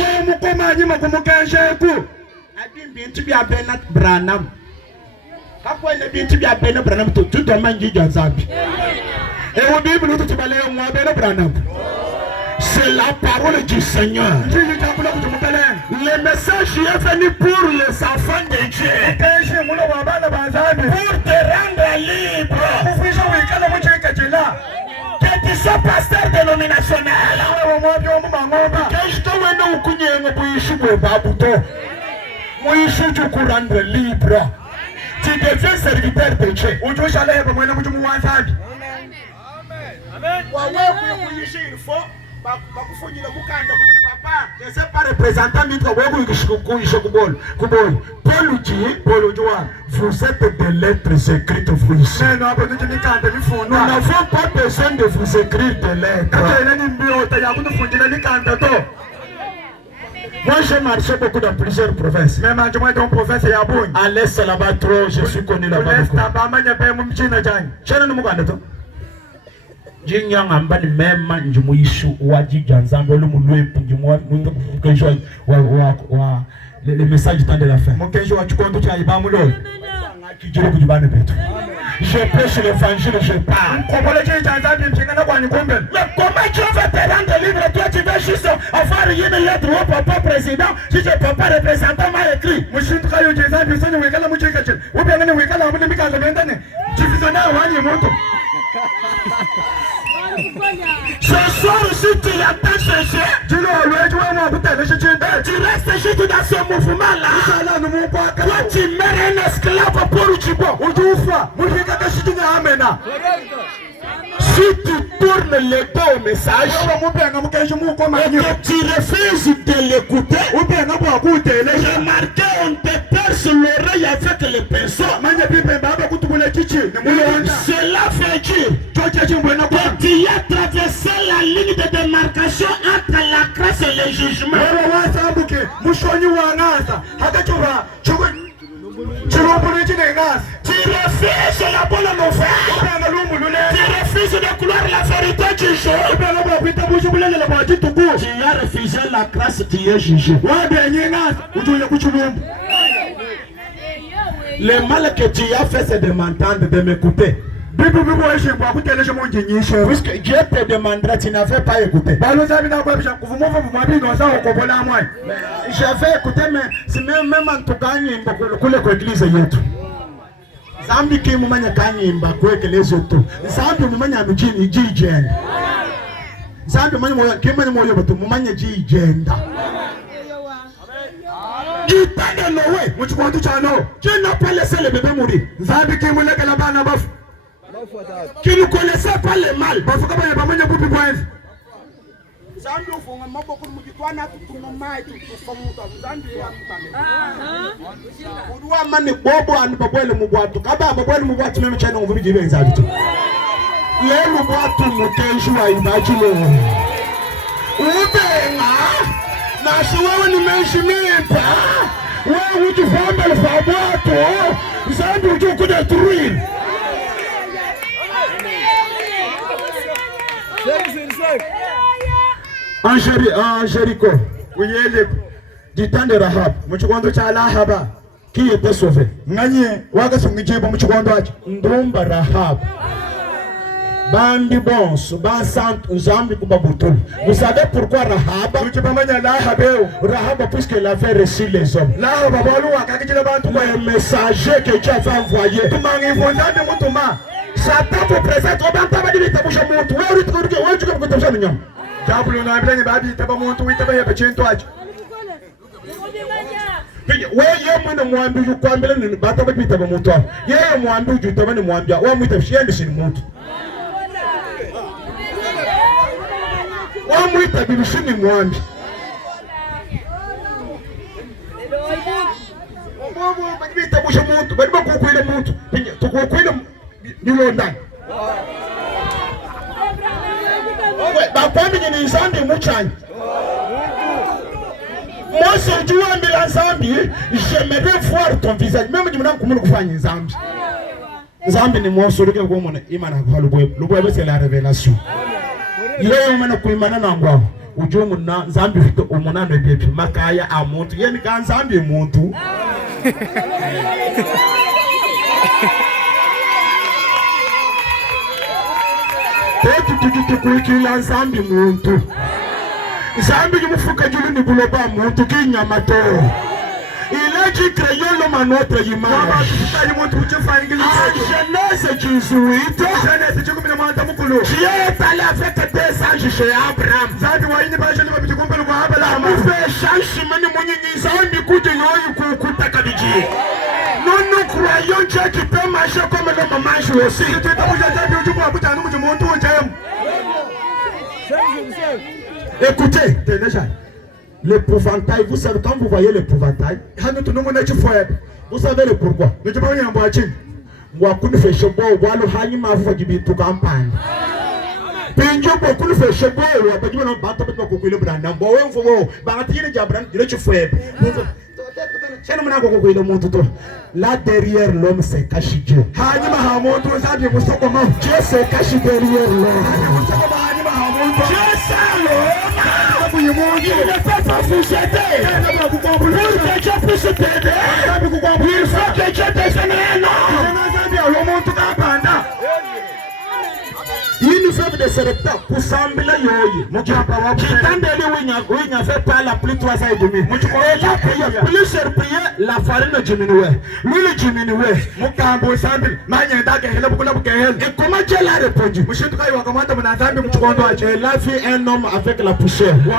c'est la parole du Seigneur. Le message est venu pour les enfants de Dieu, pour te rendre libre. Que tu sois pasteur dénominationnel, que je te rendre libre. Tu deviens serviteur de Dieu. C'est pas représentant Paul dit, vous êtes des lettres écrites vous ici. Nous n'avons pas besoin de vous écrire des lettres. Moi j'ai marché beaucoup dans plusieurs provinces. À l'est là-bas trop, je suis connu là-bas. Jinyang ambani mema njumuishu waji janzambo lu mulwe njumwa mungu kujwa wa le message temps de la fin. Mokenjo wa chikondo cha ibamu lo. Kijiro kujibane petu. Je prêche l'évangile, je parle. Mais comment tu vas te rendre libre? Toi tu veux juste avoir une lettre au papa président. Si le papa représentant m'a écrit. Ce soir aussi tu attends ce jeu. Tu restes juste dans ce mouvement là. Toi tu mets un esclave pour Djibo. Si tu tournes le dos au message et que tu refuses de l'écouter, remarquez, on te perce l'oreille avec les pinceaux. Cela veut dire que tu as traversé la ligne de démarcation entre la grâce et le jugement. Tu refuses la bonne nouvelle. Tu refuses de couloir la vérité du jour. Tu as refusé la grâce, tu es jugé. Le mal que tu as fait, c'est de m'entendre, de m'écouter. Puisque Dieu te demandera, tu n'avais pas écouté. J'avais écouté, mais c'est même en tout cas, l'église yetu. Zambi ki mumanya kanyimba kweke lezo tu. Zambi mumanya mjini jijenda. Zambi mumanya kimanya moyo batu mumanya jijenda. Jitane Noé. Mchikondo chano. Qui n'a pas laissé le bébé mourir? Nzambi qui m'a laissé la banane baf. Qui ne connaissait pas le mal. Parce que quand il y a pas mal de beaucoup de points. Nzambi ufonga maboko mukitwana tutunamai tufamuta Nzambi yamutane. Uduwa mani bobo anu babwele mubwatu. Kaba babwele mubwatu meme chana ngubi jibe Nzambi tu. Le mubwatu mutenshi wa imagine. Ubenga. Nasi wewe nimeshimimpa. Wewe ujifamba lefabwato. Nzambi ujukude turuin. En Jéricho, du temps de Rahab, qui était sauvé. Ndumba Rahab. Bandi bons, bansant, Nzambi kubabutul. Vous savez pourquoi Rahab? Rahab, puisqu'il avait reçu les hommes. Le messager que Dieu avait envoyé. Satan vous présente au banta badi bitabusha muntu wewe utuke kutabusha nyama jabulo na bilanye babi taba muntu witaba yeba chinto aje wewe mwana mwambi ukwambira ni bata badi bitaba muntu yeye mwambi ujutaba ni mwambia wa mutabishia ndi shini muntu wa muitabishi ni mwambi bobo badi bitabusha muntu badi bakukwile muntu tukukwile Nilonda. Bakwambi ni Nzambi muchanyi. Moi si tu as mis Nzambi, j'aimerais voir ton visage. Même si tu n'as pas kufanya Nzambi. Nzambi ni mwoso kwa mwana imana kwa lubwebe. Lubwebe c'est la révélation. Leo mwana kuimana na ngwao. Ujumu na Nzambi vito umunano epepi. Makaya amuntu. Yeni ka Nzambi muntu. Tukuikila Nzambi muntu. Nzambi jimufuka julu ni buloba muntu kinyamato. Il a dit créer l'homme à notre image. Genèse 18. Dieu est allé avec des anges chez Abraham. Il fait changement de mon Nzambi kujenoi kukutaka biji. Nous nous croyons Dieu qui peut marcher comme l'homme mange aussi. Écoutez, l'épouvantail, vous savez quand vous voyez l'épouvantail, vous savez le pourquoi. Là derrière l'homme se cache Dieu. Dieu se cache derrière l'homme. Dieu c'est l'homme. Il ne peut pas vous aider. Pour que Dieu puisse t'aider, il faut que Dieu te fasse un homme. Une femme de Serepta, pour sembler yoye. Qui tendait oui, n'a fait pas la pluie 3 ans et demi. Et là, plus sur prière, la farine diminuait. Lui, le diminuait. Et comment Dieu l'a répondu? Elle a vu un homme avec la poussière. Oui.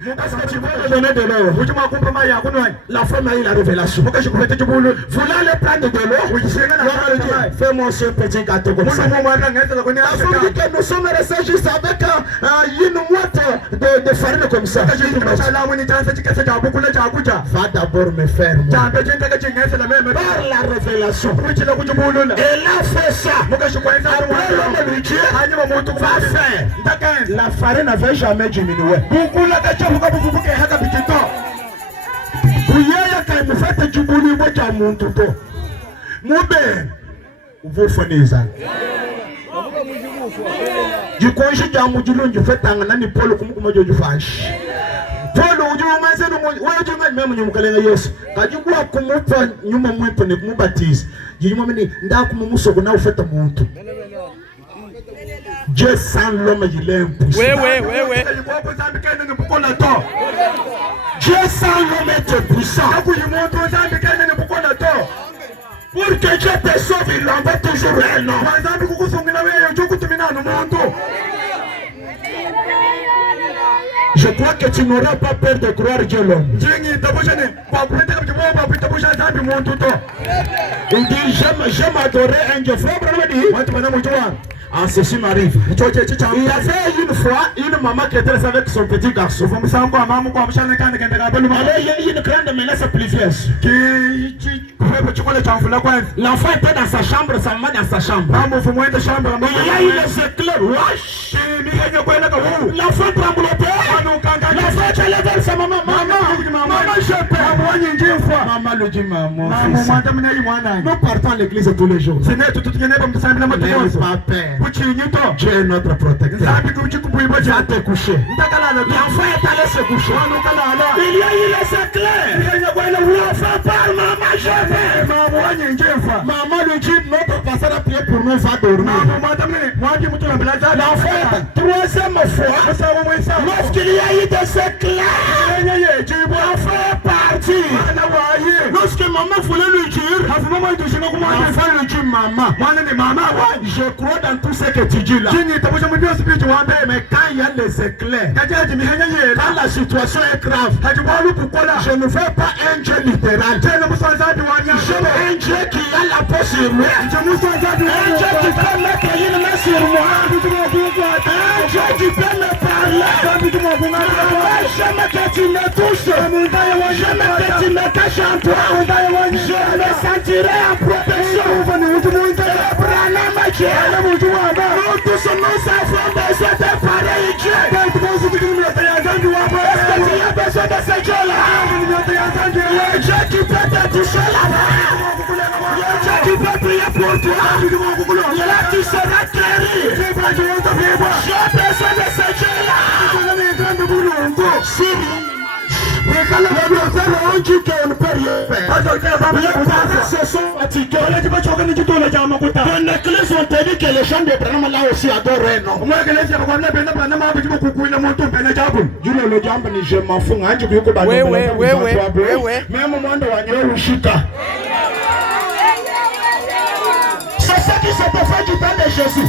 Est-ce que tu peux donner de l'eau? La femme a eu la révélation. Vous allez prendre de l'eau? Fais-moi ce petit gâteau comme ça. Nous sommes restés juste avec une moite de farine comme ça. Va d'abord me faire moi. Par la révélation. Elle a fait ça. Après l'homme lui dit, va faire. La farine n'avait jamais diminué. Kuyaya kai mufata jibuli moja muntu to. Mube uvufaniza. Jikonshi jamu julunju fetanga nani polo kumukumojo jufashi. Polo ujumanze no wewe meme nyumukalenga Yesu. Kajugwa kumupa nyuma mwepo ne kumubatiza. Yiyuma mini ndakumumusoko na ufeta muntu. Dieu sans l'homme il est impuissant. Oui. Dieu sans l'homme est puissant. Pour que Dieu te sauve, il envoie toujours un homme. Je crois que tu n'auras pas peur de croire Dieu l'homme. Il dit, j'aime adorer un Dieu. Ah, ceci m'arrive. Il y avait une fois une maman qui était avec son petit garçon. Alors, il y a une grande menace pluvieuse. L'enfant était dans sa chambre, sa maman dans sa chambre. Il y a eu les éclairs. L'enfant tremblotait. L'enfant allait vers sa maman. Maman, je peur. Maman lui dit, maman, nous partons à l'église tous les jours. N'aie pas peur. Dieu est notre protecteur. Va te coucher. L'enfant est allé se coucher. Il y a eu les éclairs. L'enfant parle, maman, je vais. Maman lui dit, notre pasteur a prié pour nous, va dormir. L'enfant, troisième fois, lorsqu'il y a eu des éclairs, l'enfant est parti. Lorsque maman voulait lui dire, l'enfant lui dit, maman, je crois dans tout ce que tu dis là. Mais quand il y a les éclairs, quand la situation est grave, je ne veux pas un Dieu littéral. Je veux un Dieu qui a la peau sur moi. Un Dieu qui peut mettre une main sur moi. Un Dieu qui peut me parler. J'aime que tu me touches. J'aime que tu me caches en toi. Je me sentirai en protection. Nous tous nous avons besoin de pareil Dieu. Est-ce que tu as besoin de ce Dieu-là? Le Dieu qui peut te toucher là-bas. Le Dieu qui peut prier pour toi. Là tu seras guéri. J'ai besoin de ce Dieu-là. Les parents se sont fatigués. Dans l'église, on te dit que les gens de Branham là aussi adorent, non? Je m'en fous. C'est ce qui s'est fait du temps de Jésus.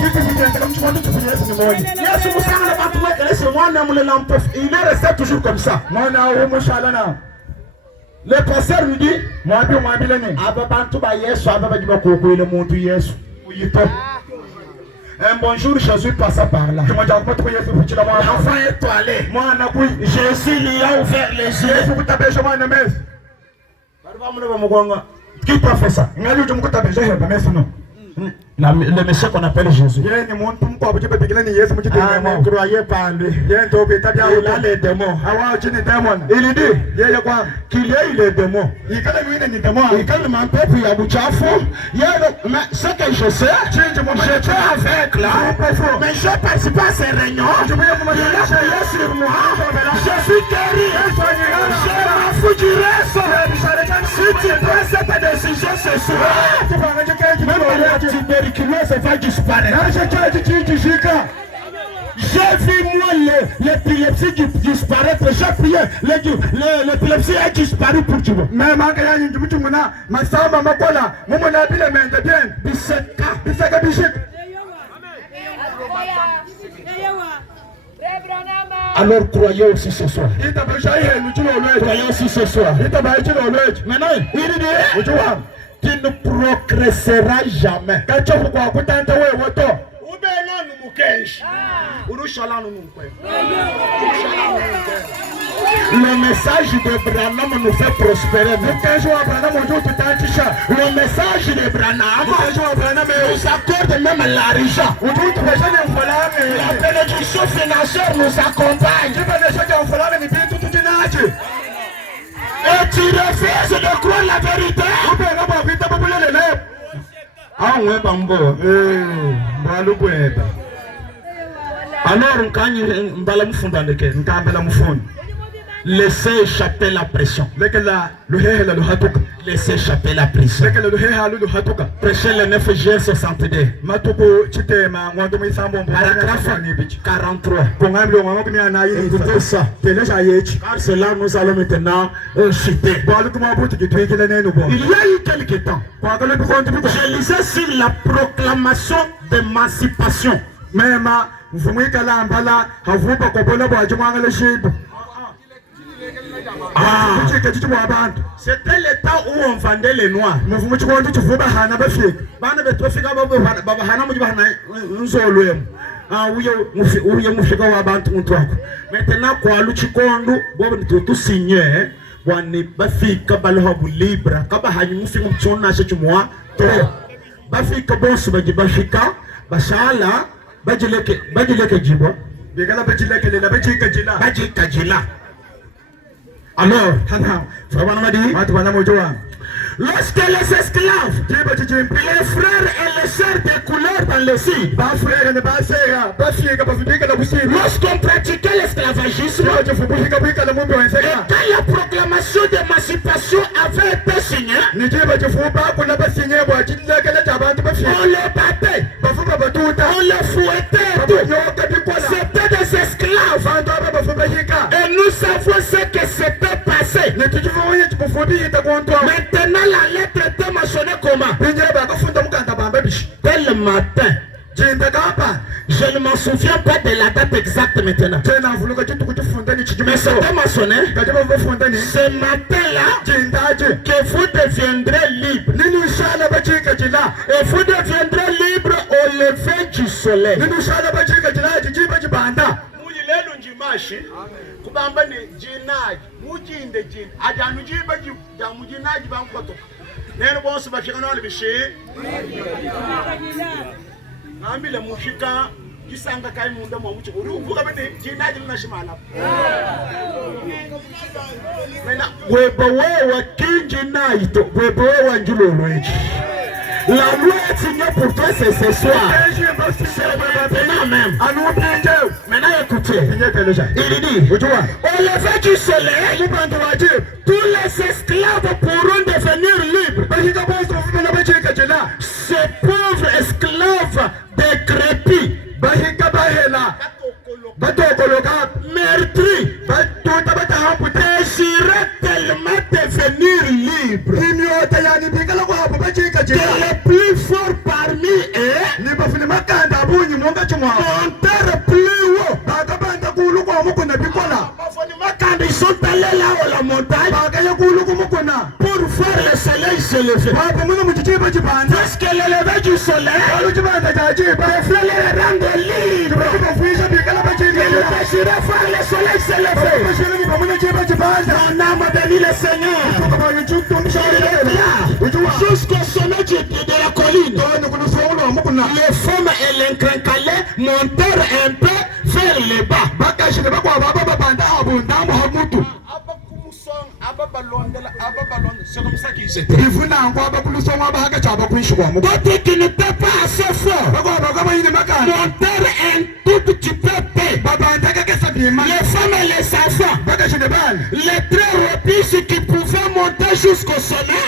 Il est resté toujours comme ça. Le pasteur nous dit, un bon jour, Jésus passa par là. L'enfant est toilé. Jésus lui a ouvert les yeux. Qui t'a fait ça? Le monsieur qu'on appelle Jésus. Ah, ne croyez pas en lui. Il a les démons. Il dit qu'il y a eu les démons. Et quand mon peuple y a mais ce que je sais, j'étais avec là, mais je participe à ces réunions. Il a prié sur moi. Je suis guéri. Je m'en fous du reste. Si tu prends cette décision ce soir, tuberculose va disparaître. J'ai vu moi l'épilepsie disparaître. J'ai prié, l'épilepsie a disparu pour tu vois. Alors croyez aussi ce soir. Croyez aussi ce soir. Maintenant, il dit, tu ne progresseras jamais. Le message de Branham nous fait prospérer. Le message de Branham nous accorde même l'argent. La bénédiction financière nous accompagne. Et tu refuses de croire la vérité. Alors, laissez échapper la pression. Laissez échapper la pression. Prêchez le 9 juillet 62. Paragraphe 43. Écoutez ça. Car c'est là nous allons maintenant citer. Il y a eu quelque temps, je lisais sur la proclamation d'émancipation. C'était le temps où on vendait les noirs. Bana betofika baba hana mu bana nzolwemu. Uye mufika wa bantu muntu wako. Maintenant kwa luchikondo bobo nitutu signer bwana bafika baloha bulibra kaba hanyu mufika mchona chumwa to. Bafika bonsu bafika bashala bajileke jibwa. Bigala bajileke lela bajika jila. Alors, lorsque les esclaves, les frères et les sœurs de couleur dans le sud, lorsqu'on pratiquait l'esclavagisme, et quand la proclamation d'émancipation avait été signée, on les battait, on les fouettait, c'était des esclaves. Et nous savons ce que s'était passé. Maintenant, la lettre était mentionnée comment? Dès le matin. Je ne m'en souviens pas de la date exacte maintenant. Mais c'était mentionné. Ce matin-là, que vous deviendrez libre. Et vous deviendrez libre au lever du soleil. Kubamba ni jinaji mujinde jin ajanu jiba jamujinaji bankoto neno bonso bafika nalo bishe ngambile mushika gisanga kai munda mu muchi uri uvuga bene jinaji lunashimala mena webo wewe kinjinaji to webo wewe njulo lweji. La loi est signée pour toi ce soir. C'est maintenant même. Maintenant écoutez. Il dit, au lever du soleil, tous les esclaves pourront devenir libres. Ces pauvres esclaves décrépits, meurtris, désiraient tellement devenir libres que les plus forts parmi eux montèrent plus haut. Ils sont allés là haut la montagne pour faire le soleil se lever. Parce que le lever du soleil devrait les rendre libres. Ils désiraient faire le soleil se lever. Mon âme bénit le Seigneur. Jusqu'au sommet de la colline, les femmes et l'inclincalais montèrent un peu vers le bas. C'est comme ça qu'ils étaient. D'autres qui n'étaient pas assez forts montèrent un tout petit peu. Les femmes et les enfants, les très robustes qui pouvaient monter jusqu'au sommet,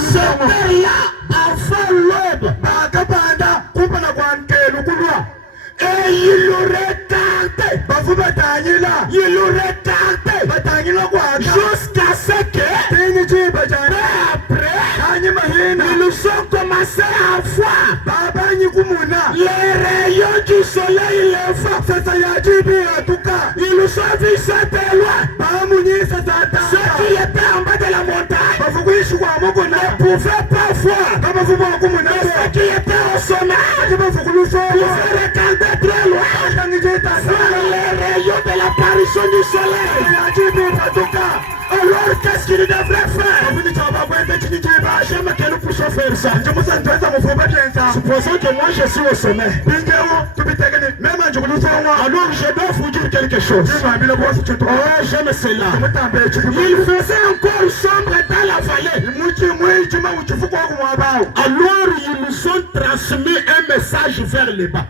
c'était là avant l'aube. Et il aurait tenté jusqu'à ce que après ils ont commencé à voir les rayons du soleil levant. Ils ont vu ça de loin. Ceux qui étaient en bas de la montagne ne pouvaient pas voir. Mais ceux qui étaient au sommet pouvaient regarder très loin vers les rayons de l'apparition du soleil. Alors qu'est-ce qu'il devrait faire? J'aime que nous puissions faire ça. Supposons que moi je suis au sommet. Alors je dois vous dire quelque chose. Oh, j'aime cela. Il faisait encore sombre dans la vallée. Alors ils nous ont transmis un message vers le bas.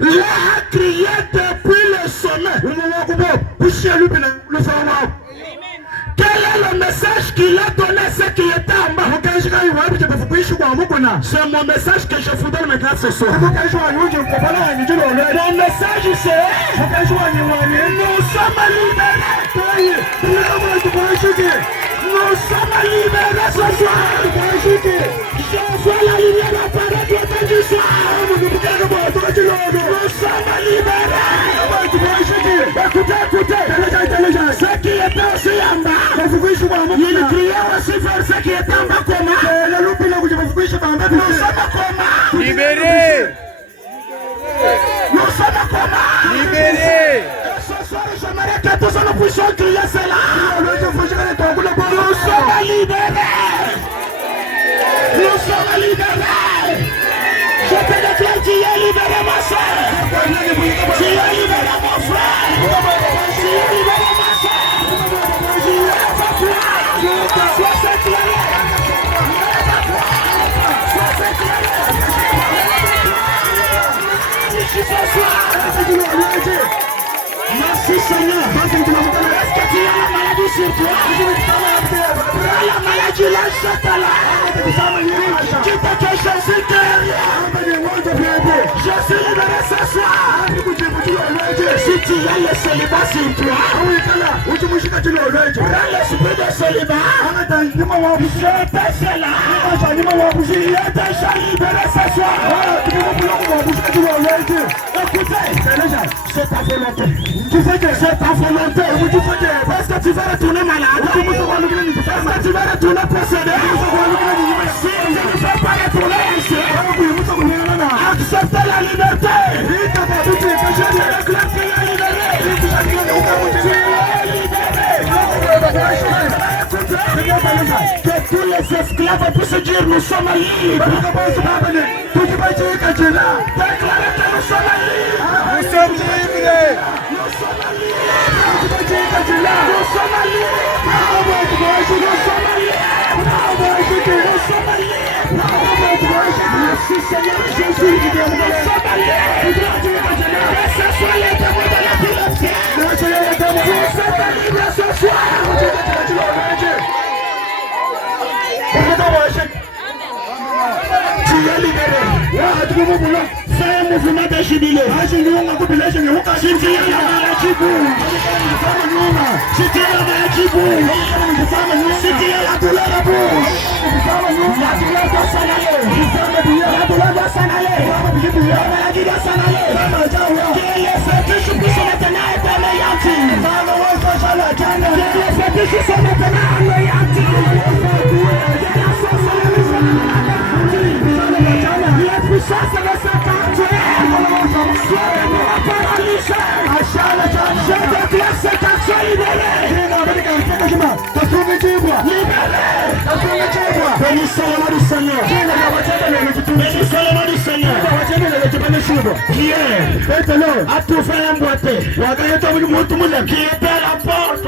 Il a crié depuis le sommet. Quel est le message qu'il a donné à ceux qui étaient en bas? C'est mon message que je vous donne maintenant ce soir. Mon message c'est: nous sommes libérés. Nous sommes libérés ce soir. Je vois la lumière apparaître au bout du soir. Nous sommes libérés. Il criait aussi vers ceux qui étaient en bas comment? Nous sommes comment? Libérés. Nous sommes comment? Libérés. Ce soir, j'aimerais que tous nous puissions crier cela. Nous sommes libérés. Nous sommes libérés. Je te déclare, tu es libéré, ma soeur. Tu es libéré, mon frère. Tu es libéré, ma soeur. Tu es évacué. Sois éclairé. Sois éclairé. Merci Seigneur. Est-ce que tu as la maladie sur toi? La maladie, lâche-la. Quitte que Jésus guérit. Je suis libéré ce soir. Si tu as le célibat sur toi, prends l'esprit de célibat. Je baisse là. Tu es déjà libéré ce soir. Écoutez, c'est ta volonté. Tu sais que c'est ta volonté. Est-ce que tu vas retourner malade? Est-ce que tu vas retourner possédé? Si tu ne veux pas retourner ici, accepte la liberté. Je déclare que tu es libéré. Que tous les esclaves puissent dire nous sommes libres. Déclarez que nous sommes libres. Nous sommes libres. Nous sommes libres. Nous sommes libres. Nous sommes libres. Merci Seigneur Jésus. Nous sommes libres. Que ce soit les démons de l'épilepsie. Vous êtes libres ce soir. Tu es libéré. Fais un mouvement de jubilé. Si tu es la maladie bouge. Si tu es la maladie bouge. Si tu es la douleur bouge. La douleur doit s'en aller. La douleur doit s'en aller. La maladie doit s'en aller. Que les fétiches puissent maintenant être anéantis. Que les fétiches sont maintenant anéantis. La puissance de ce quartier soit paralysée. Je déclare ce quartier libéré. Bénissez le nom du Seigneur. Bénissez le nom du Seigneur. Pierre a trouvé un boîtier qui était à la porte.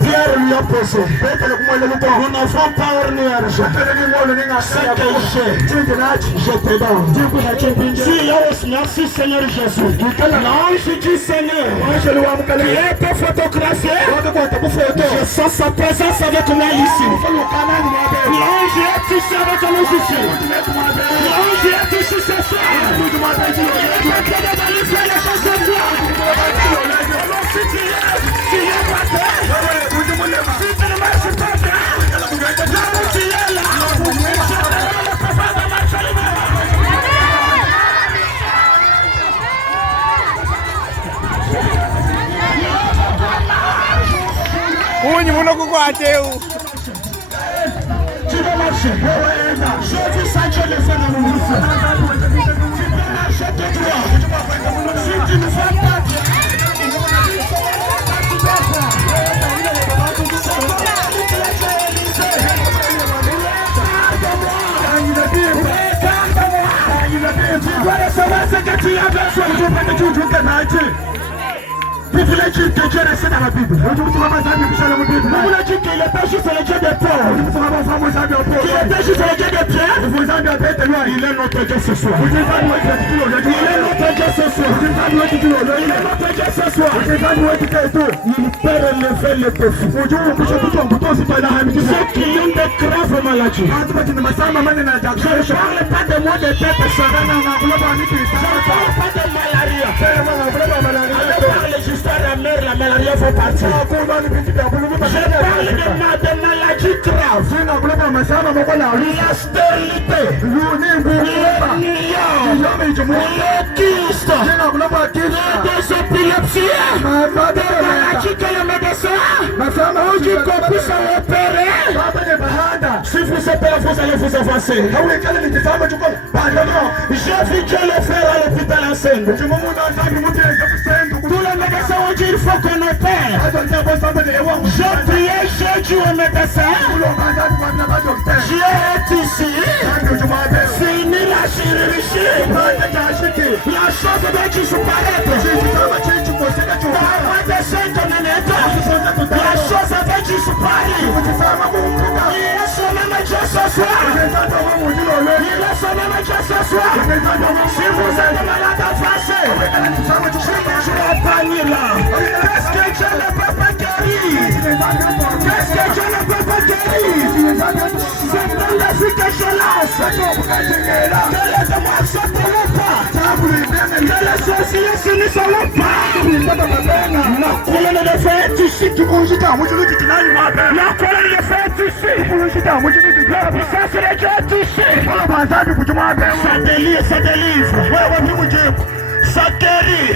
Pierre lui a posé. Nous n'avons pas orné argent. Je te donne. Merci Seigneur Jésus. L'ange du Seigneur qui était photographié. Je sens sa présence avec moi ici. L'ange est ici avec nous ici. L'ange est ici ce soir. Il est en train de baliser les choses de toi. Si tu es par terre, si tu ne marches pas là où tu es là, je te donne le pouvoir de marcher libre. Unyi muno kukwateu. Tu vas marcher. Je dis ça, Dieu le fait dans mon vie. Tu peux marcher de toi. Si tu ne fais pas bien, tu dois recevoir ce que tu as besoin. Vous voulez dire que Dieu reste dans la Bible. Vous voulez dire qu'il était juste le Dieu des pauvres. Qu'il était juste le Dieu des pierres. Il est notre Dieu ce soir. Il est notre Dieu ce soir. Il est notre Dieu ce soir. Il peut relever les défis. Ceux qui ont de graves maladies. Je ne parle pas de mots de tête. Je ne parle pas de malaria. Je parle juste de la mer, la malaria va partir. Je parle de maladies graves. La stérilité. Les kystes. Des épilepsies. Des maladies que le médecin qui puisse opérer. Si vous opérez, vous allez vous avancer. J'ai vu que le frère à l'hôpital enceinte. Tous les médecins ont dit il faut qu'on opère. J'ai prié, j'ai dit au médecin. Dieu est ici. Fini la chirurgie. La chose va disparaître. La chose va disparaître. Il est son même Dieu ce soir. Il est son même Dieu ce soir. Si vous êtes malade, avancez. Je vais panier là. Qu'est-ce que Dieu ne peut pas guérir? Qu'est-ce que Dieu ne peut pas guérir? C'est dans la vie que je lance. Que les démons ne sortiront pas. Que les sorciers ne seront pas. La colonne de feu est ici. La colonne de feu est ici. La puissance de Dieu est ici. Ça délivre, ça délivre. Ça guérit,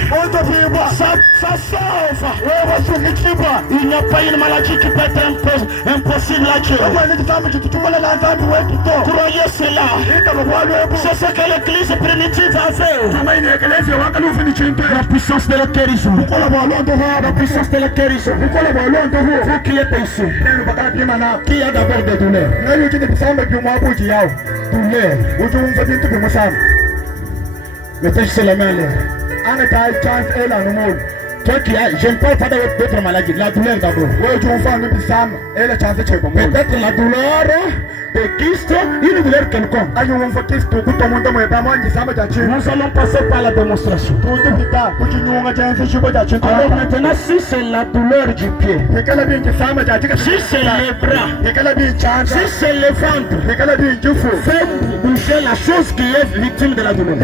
ça sauve. Il n'y a pas une maladie qui peut être impossible à Dieu. Croyez cela. C'est ce que l'église primitive avait. La puissance de la guérison. La puissance de la guérison. Vous qui êtes ici, qui a d'abord des douleurs? Mettez juste la main là. Toi qui as, je ne parle pas d'autres maladies, la douleur d'abord. Peut-être la douleur des kystes, une douleur quelconque. Nous allons passer par la démonstration. Alors maintenant, si c'est la douleur du pied, si c'est les bras, si c'est le ventre, faites bouger la chose qui est victime de la douleur.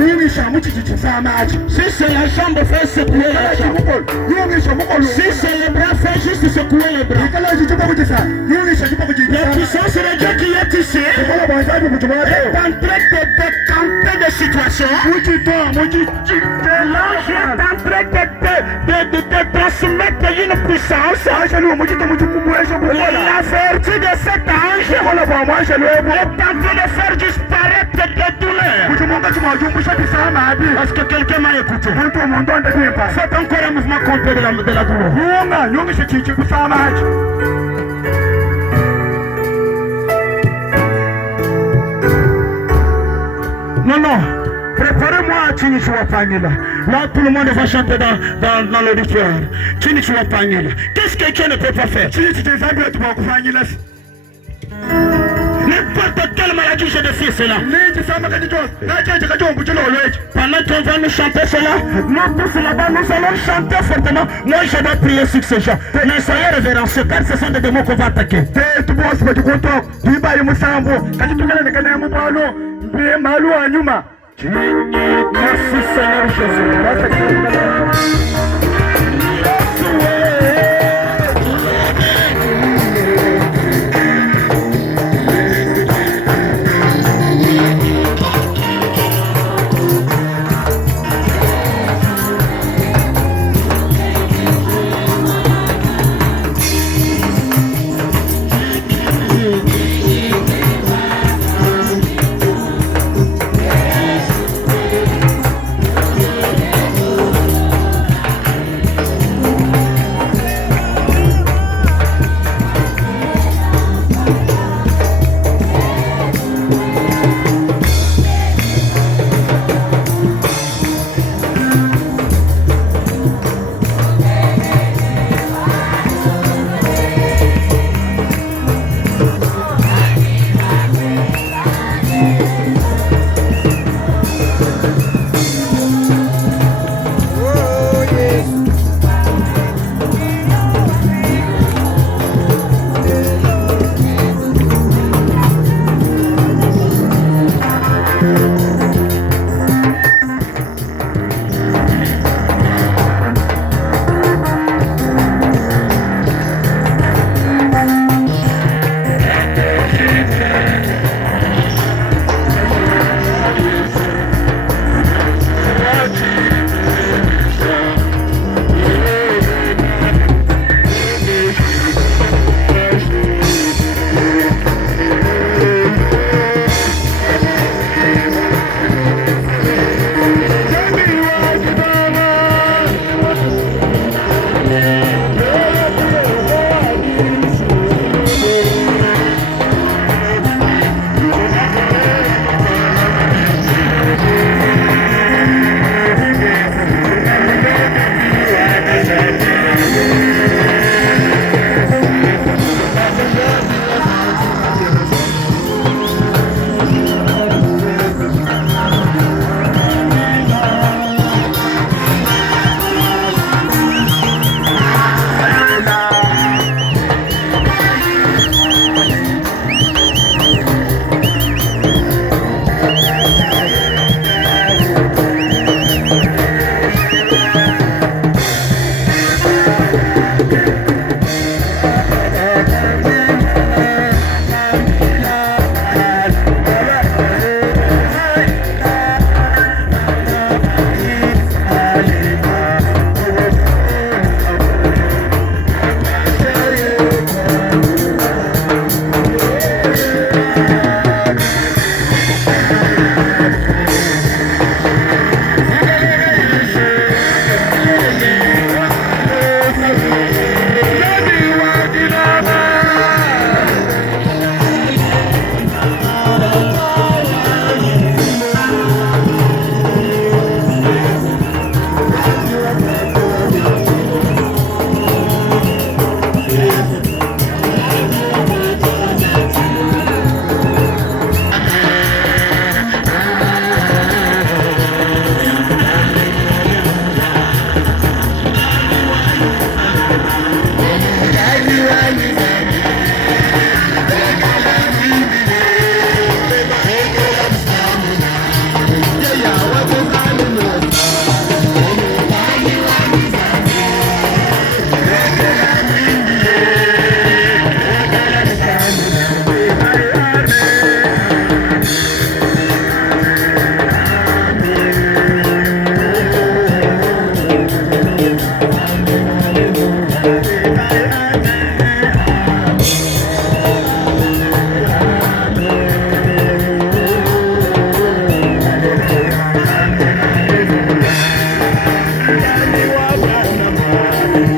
Si c'est la jambe, faites secouer la jambe. Si c'est les bras, faites juste secouer les bras. La puissance de Dieu qui est ici est en train de décanter des situations. L'ange est en train de transmettre une puissance. La vertu de cet ange est en train de faire disparaître des douleurs. Est-ce que quelqu'un m'a écouté? Faites encore un mouvement complet de la douleur. Non, préparez-moi à Tinichouapangila. Là, tout le monde va chanter dans l'auditoire. Tinichouapangila. Qu'est-ce que Dieu ne peut pas faire? N'importe quelle maladie, je défie cela. Pendant qu'on va nous chanter cela, nous tous là-bas, nous allons chanter fortement. Moi, je vais prier sur ces gens. Mais soyez révérencieux, car ce sont des démons qu'on va attaquer. Merci Seigneur Jésus.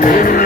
Amen.